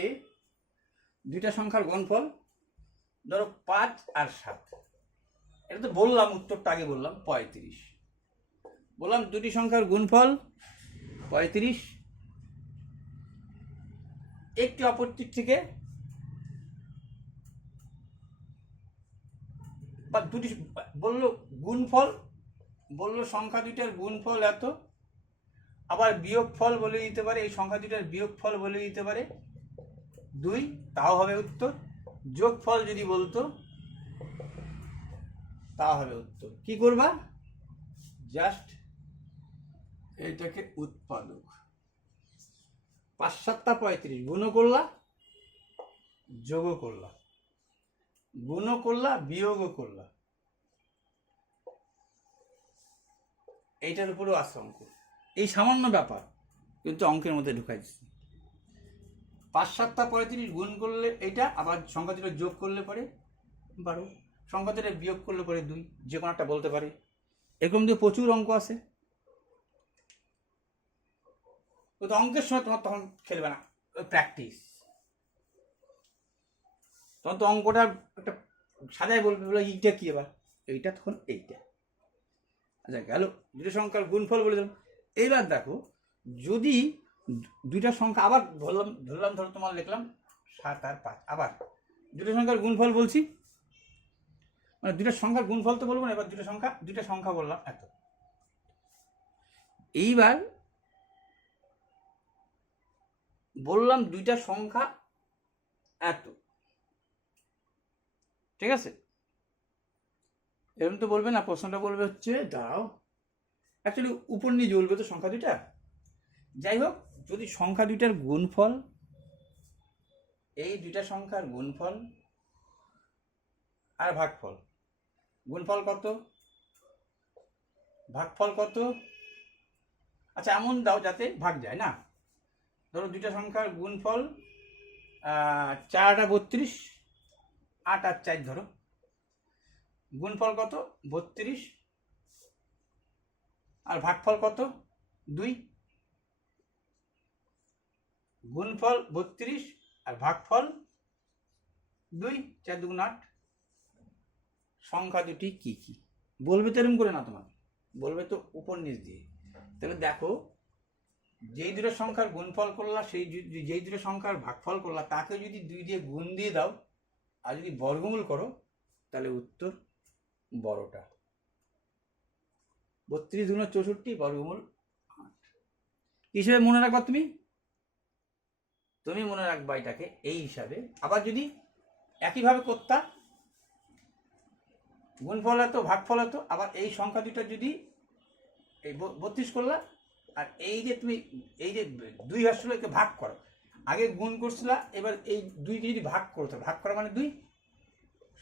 2টা সংখ্যার গুণফল, ধরো 5 আর 7, এটা তো বললাম উত্তরটা আগে বললাম 35, বললাম 2টি সংখ্যার গুণফল 35, একটি অপরটির থেকে, বা দুটি বললো গুণফল, বললো সংখ্যা 2টার গুণফল এত, আবার বিয়োগফল বলে দিতে পারে, এই সংখ্যা 2টার বিয়োগফল বলে দিতে পারে 2, তাও হবে উত্তর। যোগফল যদি বলতো তাও হবে উত্তর। কি করবা, জাস্ট এইটাকে উৎপাদক 5 7 35 গুণও করলা, যোগও করলা, গুণও করলা, বিয়োগও করলা, এইটার উপরেও আসছে অঙ্ক। এই সামান্য ব্যাপার কিন্তু অঙ্কের মধ্যে ঢুকাই দিচ্ছে। 5 7 35 গুণ করলে এইটা, আবার সংখ্যা 2টা যোগ করলে পরে 12, সংখ্যা 2টা বিয়োগ করলে পরে 2, যে কোনো একটা বলতে পারে। এরকম দিয়ে প্রচুর অঙ্ক আছে। তো অঙ্কের সময় তোমার তখন খেলবে না, প্র্যাকটিস, তখন তো অঙ্কটা একটা সাজায় বলবে, বলে এইটা কি, এবার এইটা, তখন এইটা। আচ্ছা গেল 2টা সংখ্যার গুণফল বলে দিলাম। এইবার দেখো যদি 2টা সংখ্যা আবার ধরলাম, ধরো তোমার লিখলাম 7 আর 5, আবার 2টা সংখ্যার গুণফল বলছি, মানে 2টা সংখ্যার গুণফল তো বলবো না, এবার 2টা সংখ্যা বললাম এত। এইবার বললাম 2টা সংখ্যা এত, ঠিক আছে, এরকম তো বলবে না, প্রশ্নটা বলবে হচ্ছে দাও, অ্যাকচুয়ালি উপর নিয়ে জ্বলবে তো সংখ্যা 2টা। যাই হোক, যদি সংখ্যা 2টার গুণফল, এই 2টা সংখ্যার গুণফল আর ভাগফল, গুণফল কত, ভাগফল কত, আচ্ছা এমন দাও যাতে ভাগ যায় না। ধরো 2টা সংখ্যার গুণফল 4 আর 32, 8 আর 4, ধরো গুণফল কত 32, আর ভাগফল কত? 2। গুণফল 32 আর ভাগফল 2, 4 2 8। সংখ্যা দুটি কি কি বলবে তো এরকম করে না, তোমাকে বলবে তো উপর নিচ দিয়ে। তাহলে দেখো, যেই দুটো সংখ্যার গুণফল করলা, যেই দুটো সংখ্যার ভাগফল করলা, তাকে যদি 2 দিয়ে গুণ দিয়ে দাও আর যদি বর্গমূল করো, তাহলে উত্তর বড়টা। 32 গুণ 64 বর্গমূল 8। হিসেবে মনে রাখবা তুমি মনে রাখবা এটাকে এই হিসাবে। আবার যদি একইভাবে করতা, গুণফল এত ভাগফল এত, আবার এই সংখ্যা দুটো যদি এই 32 করলা, আর এই যে তুমি এই যে 2 আসলে একে ভাগ করো, আগে গুণ করছিলা, এবার এই 2কে যদি ভাগ করতে, ভাগ করা মানে 2,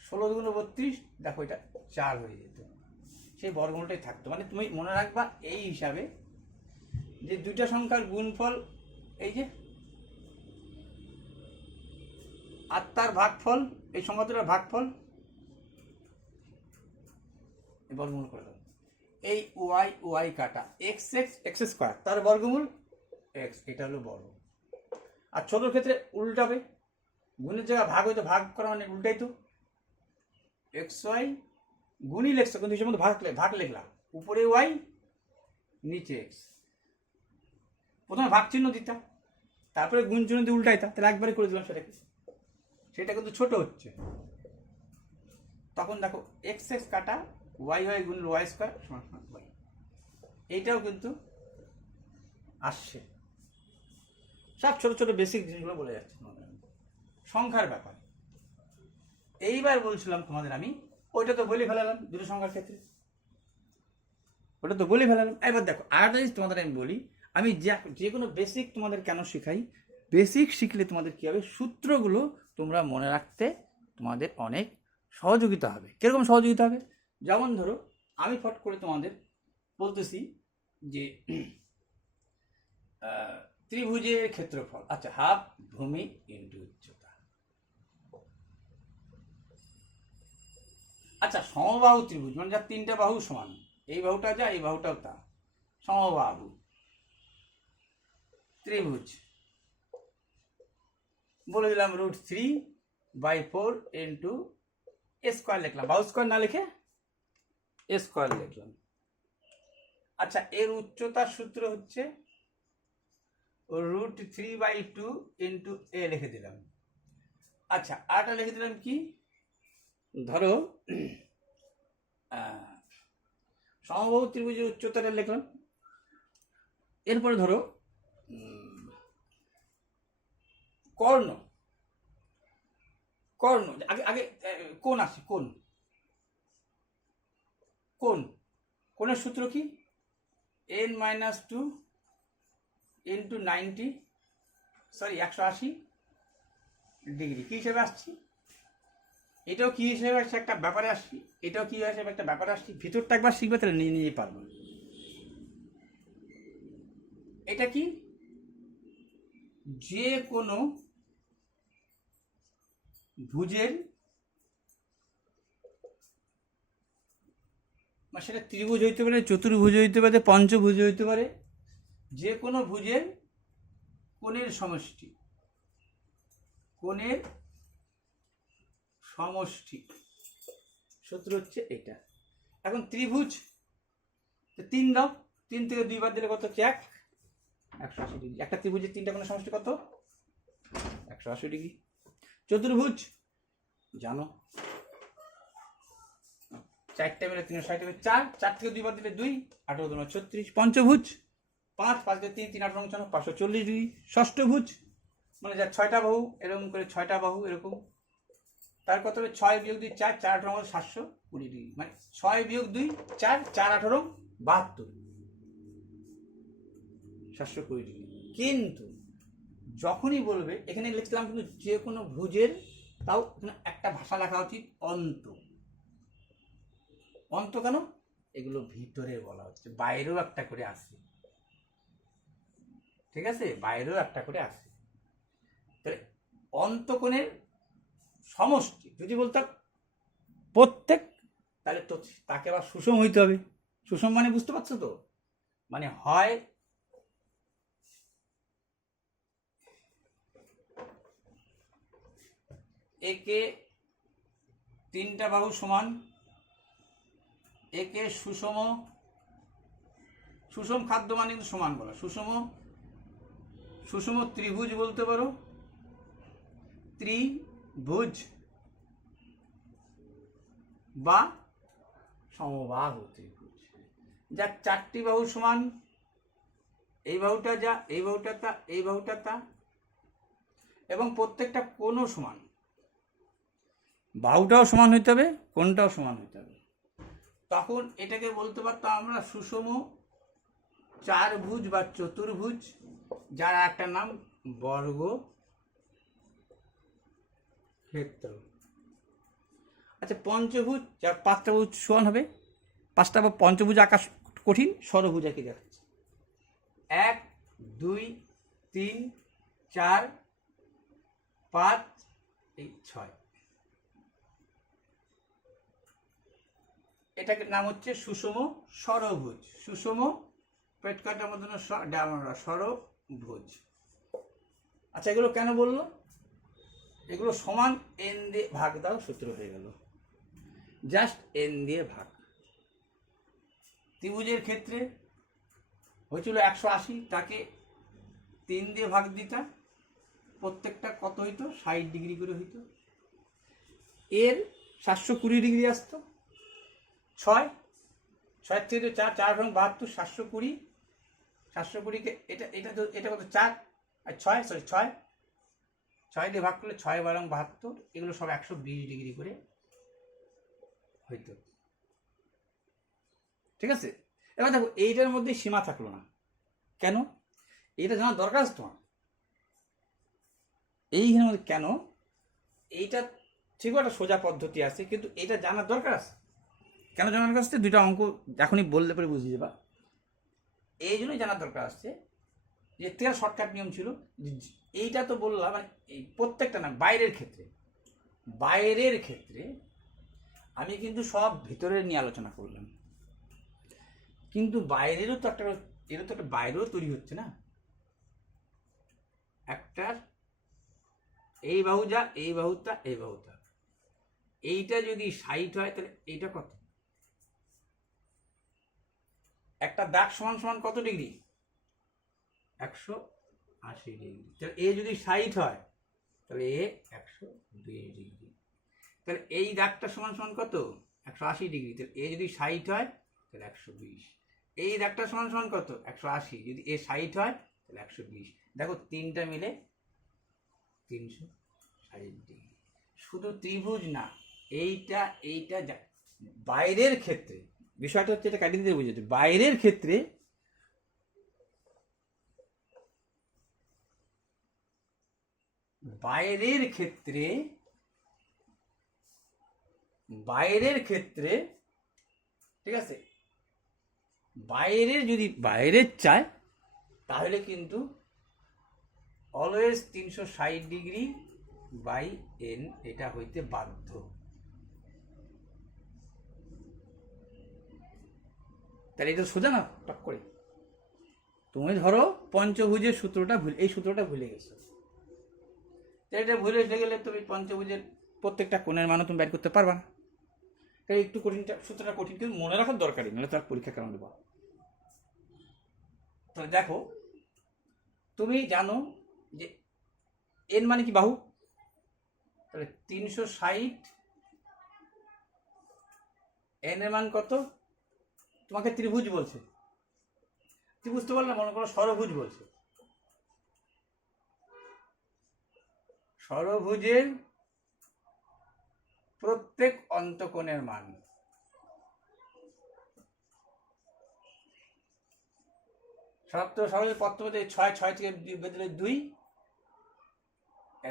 16 গুণ 32, দেখো এটা 4 হয়ে যেত, সেই বর্গমূলটাই থাকতো। মানে তুমি মনে রাখবা এই হিসাবে যে দুইটা সংখ্যার গুণফল এই যে, আর তার ভাগফল, এই সংখ্যা দুটার ভাগফল বর্গমূল করে দাও। এই ওয়াই কাটা এক্স স্কোয়ার, তার বর্গমূল এক্স, এটা হলো বর্গ। আর ছোটোর ক্ষেত্রে উল্টাবে, গুণের জায়গায় ভাগ হইতো, ভাগ করা মানে উল্টাই তো, এক্স ওয়াই গুণই লেখছো, কিন্তু হিসেবে মধ্যে ভাগ লিখলাম, উপরে ওয়াই নিচে এক্স। প্রথমে ভাগ চিহ্ন দিতাম, তারপরে গুণ চিহ্ন দিয়ে উল্টাইতাম, তাহলে একবারে করে দিলাম সেটাকে। সেটা কিন্তু ছোট হচ্ছে, তখন দেখো এক্স কাটা ওয়াই গুণ ওয়াই স্কোয়ার সমান ওয়াই, এইটাও কিন্তু আসছে। সব ছোট ছোট বেসিক জিনিসগুলো বলে যাচ্ছে সংখ্যার ব্যাপারে। এইবার বলছিলাম তোমাদের আমি, ওইটা তো বলে ফেলালাম দুটো সংখ্যার ক্ষেত্রে, ওটা তো বলে ফেলালাম। এবার দেখো আরেকটা জিনিস তোমাদের আমি বলি, আমি যে কোনো বেসিক তোমাদের কেন শেখাই, বেসিক শিখলে তোমাদের কী হবে, সূত্রগুলো তোমরা মনে রাখতে তোমাদের অনেক সহযোগিতা হবে। কীরকম সহযোগিতা হবে? যেমন ধরো আমি ফট করে তোমাদের বলতেছি যে ত্রিভুজের ক্ষেত্রফল, আচ্ছা হাফ ভূমি ইন্টু উচ্চতা। আচ্ছা সমবাহু ত্রিভুজ মানে যার 3টা বাহু সমান, এই বাহুটা যা এই বাহুটাও তা, সমবাহু ত্রিভুজ বলে দিলাম √3/4 ইন্টু স্কোয়ার লিখলাম, বাহু স্কোয়ার না লিখে স্কোয়ার লিখলাম। আচ্ছা এর উচ্চতার সূত্র হচ্ছে √3/2 ইন্টু এ লিখে দিলাম। আচ্ছা আরটা লিখে দিলাম কি, ধরো সমবাহু ত্রিভুজের উচ্চতাটা লিখলাম। এরপরে ধরো কর্ণ, আগে আগে কোণ আসছে, কোণের সূত্র কি, n-2 ইন্টু 180 ডিগ্রি। কি হিসেবে আসছি, এটাও কি হিসেবে আসছে একটা ব্যাপারে আসছি, এটাও কি হিসেবে একটা ব্যাপারে আসছি। ভিতরটা একবার শিখবে তাহলে নিয়ে পারবো। এটা কি, যে কোনো ভুজের, সেটা ত্রিভুজ হইতে পারে, চতুর্ভুজ হইতে পারে, পঞ্চভুজ হইতে পারে, যে কোনো ভুজের কোণের সমষ্টি, সূত্র হচ্ছে এটা। এখন ত্রিভুজ 3 দাও, 3 থেকে 2 বাদ দিলে কত হচ্ছে 180 ডিগ্রি। একটা ত্রিভুজের 3টা কোণের সমষ্টি কত? 180 ডিগ্রি। চতুর্ভুজ জানো 4টা মিলে 360 হবে 4, 4 থেকে 2 বাদ দিলে 2, 18 2 36। পঞ্চভুজ 5, 5 দিয়ে 3, 3 18 59, 540 ডিগ্রি। ষষ্ঠভুজ মানে যা 6টা বাহু, এরকম করে 6টা বাহু এরকম, তার কত হবে 6 বিয়োগ 2 4, 4 18 720 ডিগ্রি। মানে 6 বিয়োগ 2 4, 4 18 72, 720 ডিগ্রি। কিন্তু যখনই বলবে, এখানে লিখলাম কিন্তু যে কোনো ভুজের, তাও একটা ভাষা লেখা উচিত অন্ত কেন, এগুলো ভিতরে বলা হচ্ছে, বাইরেও একটা করে আসে, ঠিক আছে, বাইরেও একটা করে আসে। তাহলে অন্তকোণের সমষ্টি যদি বলতাম প্রত্যেক, তাহলে তো তাকে আবার সুষম হইতে হবে। সুষম মানে বুঝতে পারছো তো, মানে হয় একে তিনটা বাহু সমান, একে সুষম, সুষম খাদ্য মানে কিন্তু সমান বলা, সুষম সুষম ত্রিভুজ বলতে পারো, ত্রিভুজ বা সমবাহু ত্রিভুজ, যার চারটি বাহু সমান, এই বাহুটা যা, এই বাহুটা তা, এই বাহুটা তা, এবং প্রত্যেকটা কোণও সমান, বাহুটাও সমান হইতে হবে, কোণটাও সমান হইতে হবে। তখন এটাকে বলতে পারতাম আমরা সুষম চারভুজ বা চতুর্ভুজ, যার একটা নাম বর্গক্ষেত্র। আচ্ছা, পঞ্চভুজ, যার পাঁচটা ভুজ সমান হবে, পাঁচটা বা পঞ্চভুজ আঁকা কঠিন, ষড়ভুজ একে দেখাচ্ছে, 1 2 3 4 5 6, এটাকে নাম হচ্ছে সুষম ষড়ভুজ, সুষম পেট কাটার মতন ষড়ভুজ। আচ্ছা, এগুলো কেন বললো? এগুলো সমান এন দিয়ে ভাগ দাও, সূত্র হয়ে গেল, জাস্ট এন দিয়ে ভাগ। ত্রিভুজের ক্ষেত্রে হয়েছিল 180, তাকে 3 দিয়ে ভাগ দিতাম, প্রত্যেকটা কত হইতো, 60 ডিগ্রি করে হইতো, এর 720 ডিগ্রি আসতো। 6 থেকে 4, 4 এবং 72, 720, 720কে এটা এটা তো এটা কত, 4 আর 6, সরি 6 দিয়ে ভাগ করলে 6 12 72, এগুলো সব 120 ডিগ্রি করে হইতো। ঠিক আছে, এবার দেখো এইটার মধ্যে সীমা থাকলো না কেন, এইটা জানা দরকার আছে তোমার। এইখানের মধ্যে কেন, এইটা ঠিক একটা সোজা পদ্ধতি আছে, কিন্তু এটা জানার দরকার আছে। কেন জানার দরকার আছে? দুইটা অঙ্ক এখনই বললে পরে বুঝিয়ে যাবা। এই জন্যই জানার দরকার আসছে যে তেরা শর্টকাট নিয়ম ছিল, এইটা তো বললাম, মানে এই প্রত্যেকটা না, বাইরের ক্ষেত্রে, বাইরের ক্ষেত্রে আমি কিন্তু সব ভিতরের নিয়ে আলোচনা করলাম, কিন্তু বাইরেরও তো একটা, এরও তো একটা বাইরেও তৈরি হচ্ছে না, একটার এই বাহু যা, এই বাহুটা, এই বাহুটা, এইটা যদি 60 হয় তাহলে এইটা কত, একটা দাগ সমান সমান কত ডিগ্রি, 180 ডিগ্রি। তাহলে এ যদি 60 হয় তাহলে এ 120 ডিগ্রি, তাহলে এই দাগটা সমান সমান কত, 180 ডিগ্রি, তাহলে এ যদি 60 হয় তাহলে 120, এই দাগটা সমান সমান কত, 180, যদি এ 60 হয় তাহলে 120, দেখো তিনটা মিলে 360 ডিগ্রি। শুধু ত্রিভুজ না, এইটা এইটা বাইরের ক্ষেত্রে, বিষয়টা হচ্ছে এটা কাটিয়ে দিতে বুঝেছে, বাইরের ক্ষেত্রে বাইরের ক্ষেত্রে বাইরের ক্ষেত্রে ঠিক আছে, বাইরের যদি বাইরের চায় তাহলে কিন্তু অলওয়েজ 360 ডিগ্রি বাই এন এটা হইতে বাধ্য। তাহলে এটা সোজা না, টক করে তুমি ধরো পঞ্চভুজের সূত্রটা এই সূত্রটা ভুলে গেছো, এটা ভুলে গেলে তুমি পঞ্চভুজের প্রত্যেকটা কোণের মানও তুমি বের করতে পারবা না। তাই একটু কঠিনটা, সূত্রটা কঠিন, কিন্তু মনে রাখার দরকারই, নাহলে তার পরীক্ষা কেন দেবো। তাহলে দেখো, তুমি জানো যে এন মানে কি, বাহু, তাহলে 360, এন এর মান কত, তোমাকে ত্রিভুজ বলছে, ত্রিভুজ তো বললাম, মনে করো ষড়ভুজ বলছে, ষড়ভুজের প্রত্যেক অন্তকোণের মান, ষড়ভুজের পদ্ধতি 6 থেকে 2 দিলে 2,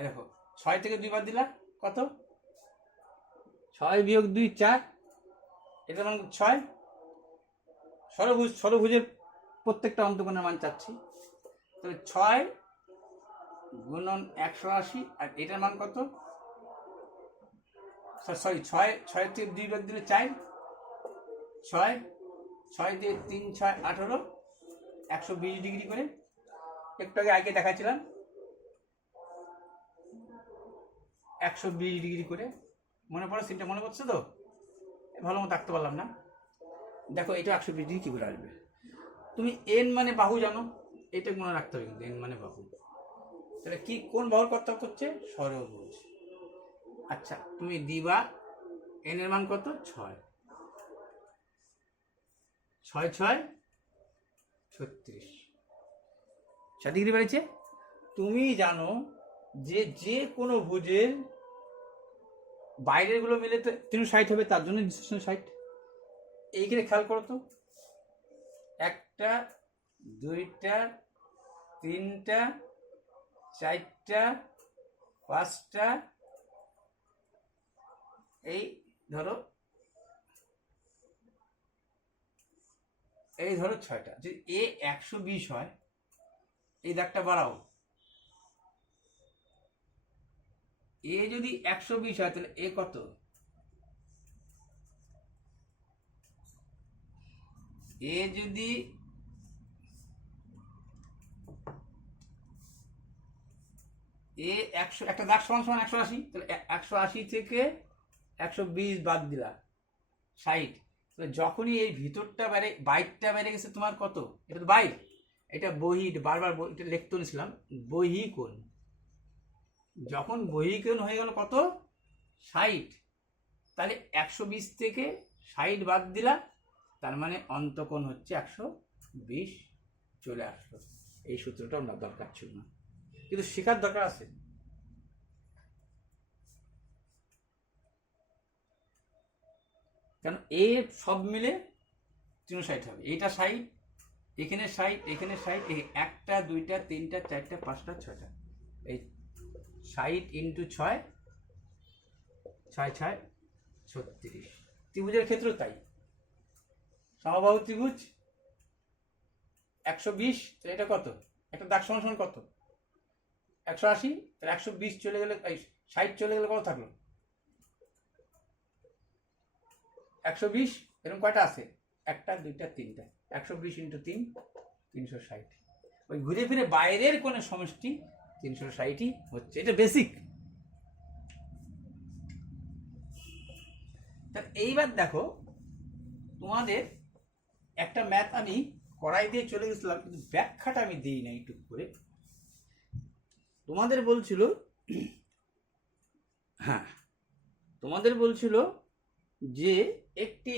দেখো 6 থেকে 2 বাদ দিলা কত, 6 বিয়োগ 2 4, এটা মান 6, ষড়ভুজের প্রত্যেকটা অন্তকোণের মান চাচ্ছি, তাহলে 6 গুণন 180, আর এটার মান কত, সরি 6 থেকে 2 বাদ দিলে 4, 6 দিয়ে 3 6 18, 120 ডিগ্রি করে, একটু আগে আগে দেখাচ্ছিলাম 120 ডিগ্রি করে। মনে পড়ে সিনটা, মনে পড়ছে তো? ভালো মতো আঁকতে পারলাম না। দেখো এটা 120 ডিগ্রি কী করে আসবে। তুমি এন মানে বাহু জানো, এটা মনে রাখতে হবে কিন্তু, এন মানে বাহু। তাহলে কি কোন বাহুর কথা করছে? ষড়ভুজ। আচ্ছা তুমি দিবা এন এর মান কত? 6, 6 6 36, 6 ডিগ্রি বেড়েছে। তুমি জানো যে যে কোনো ভুজের বাইরের গুলো মিলে তো 360 হবে, তার জন্য 60। এইখানে খেয়াল করো তো, 1টা 2টা 3টা 4টা 5টা, এই ধরো 6টা। যদি এ 120 হয়, এই দাগটা বাড়াও, এ যদি 120 হয় তাহলে এ কত? এ যদি এ 100, একটা দাগ সমান সমান 180, তাহলে 180 থেকে 120 বাদ দিলা 60। তাহলে যখনই এই ভিতরটা বাইরে, বাইরটা বাইরে গেছে তোমার কত? এটা তো বাইর, এটা বহির, বারবার এটা লিখতে নিয়েছিলাম, বহিকোণ। যখন বহিকোণ হয়ে গেল কত? 60। তাহলে 120 থেকে 60 বাদ দিলা, তার মানে অন্তকোণ হচ্ছে 120 চলে আসলো। এই সূত্রটা আমার দরকার ছিল না, কিন্তু শেখার দরকার আছে। কারণ এ সব মিলে 360 হবে, এটা 60, এখানে 60, এখানে 60, 1টা 2টা 3টা 4টা 5টা 6টা, এই 60 × 6, 6 6 36। ত্রিভুজের ক্ষেত্রে তাই, সমবাহু ত্রিভুজ 120, তাহলে এটা কত? একটা দাগ সমান সমান কত? 180, তাহলে 120 চলে গেলে, 60 চলে গেলে কত থাকলো? 120। এরকম কয়টা আছে? 1টা 2টা 3টা, 120 × 3 360। ওই ঘুরে ফিরে বাইরের কোণের সমষ্টি 360ই হচ্ছে, এটা বেসিক। তাহলে এইবার দেখো, তোমাদের একটা ম্যাথ আমি করাই দিয়ে চলে গেছিলাম, কিন্তু ব্যাখ্যাটা আমি দিই না একটু করে। তোমাদের বলছিল, হ্যাঁ তোমাদের বলছিল যে একটি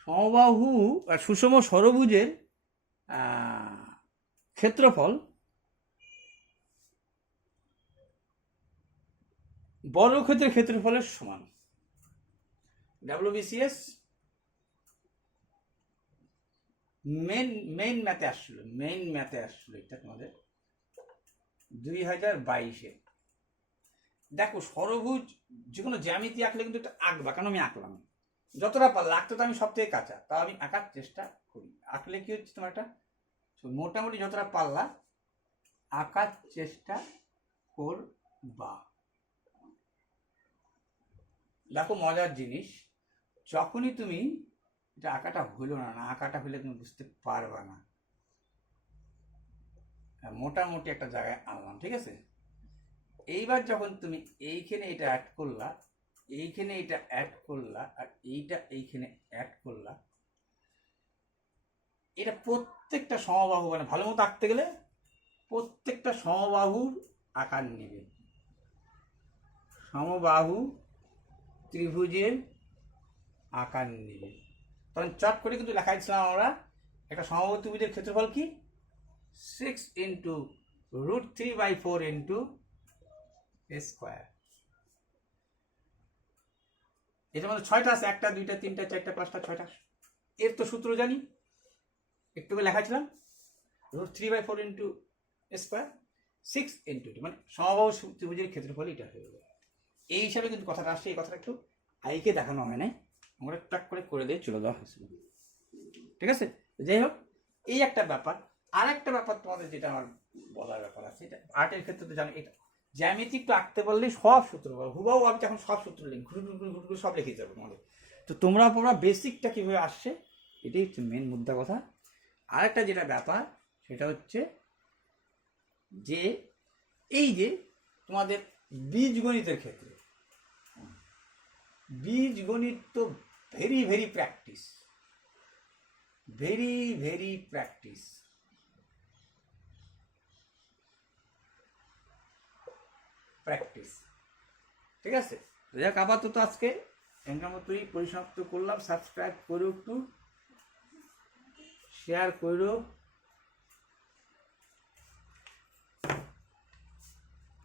সমবাহু আর সুষম ষড়ভুজের ক্ষেত্রফল বর্গক্ষেত্রের ক্ষেত্রফলের সমান। WBCS মেইন ম্যাথে আসছিল এটা তোমাদের 2022-এ। দেখো ষড়ভুজ যে কোনো জ্যামিতি আঁকলে কিন্তু এটা আঁকবা, কারণ আমি আঁকলাম যতটা পারলাম, আঁকতে তো আমি সব থেকে কাঁচা, তাও আমি আঁকার চেষ্টা করি। আঁকলে কি হচ্ছে তোমার একটা মোটামুটি যতটা পারলা আঁকার চেষ্টা করবা। দেখো মজার জিনিস, যখনই তুমি এটা আঁকাটা হইল না, আঁকাটা হইলে তুমি বুঝতে পারবা না। মোটামুটি একটা জায়গায় আনলাম, ঠিক আছে। এইবার যখন তুমি এইখানে এটা অ্যাড করলা, এইখানে এটা অ্যাড করলা, আর এইটা এইখানে অ্যাড করলা, এটা প্রত্যেকটা সমবাহু, মানে ভালো মতো আঁকতে গেলে প্রত্যেকটা সমবাহুর আকার নেবে। সমবাহু ত্রিভুজের আকার নেবে। তখন চট করে কিন্তু লেখা দিচ্ছিলাম আমরা, একটা সমবাহু ত্রিভুজের ক্ষেত্রফল কি? 6 × √3/4 × স্কোয়ার। এটার মধ্যে 6টা আছে, 1টা 2টা 3টা 4টা 5টা 6টা। এর তো সূত্র জানি, একটু লেখাছিলাম, √3/4 × স্কোয়ার 6 × 2, মানে সমবাহু ত্রিভুজের ক্ষেত্রফল এটা হয়ে গেল। এই হিসাবে কিন্তু কথাটা আসছে। এই কথাটা একটু আইকে দেখানো হয় নাই, আমরা টাক করে দিয়ে চলে যাওয়া হয়েছিল, ঠিক আছে। যাই হোক, এই একটা ব্যাপার। আর একটা ব্যাপার তোমাদের যেটা আমার বলার ব্যাপার আছে, এটা আর্টের ক্ষেত্রে তো জানো, এটা জ্যামিতি একটু আঁকতে পারলেই সব সূত্র পাবো হুবাহু। আমি এখন সব সূত্র লিখি, ঘুরে সব লিখে যাবো তোমাদের। তো তোমরা বেসিকটা কীভাবে আসছে, এটাই হচ্ছে মেন মুদ্রা কথা। আরেকটা যেটা ব্যাপার, সেটা হচ্ছে যে এই যে তোমাদের বীজগণিতের ক্ষেত্রে বীজগণিত তো very very practice, very very practice. Practice, ঠিক আছে? যাক, আপাতত আজকে এখানকার মতোই পরিসমাপ্ত করলাম। সাবস্ক্রাইব করো, একটু শেয়ার করো।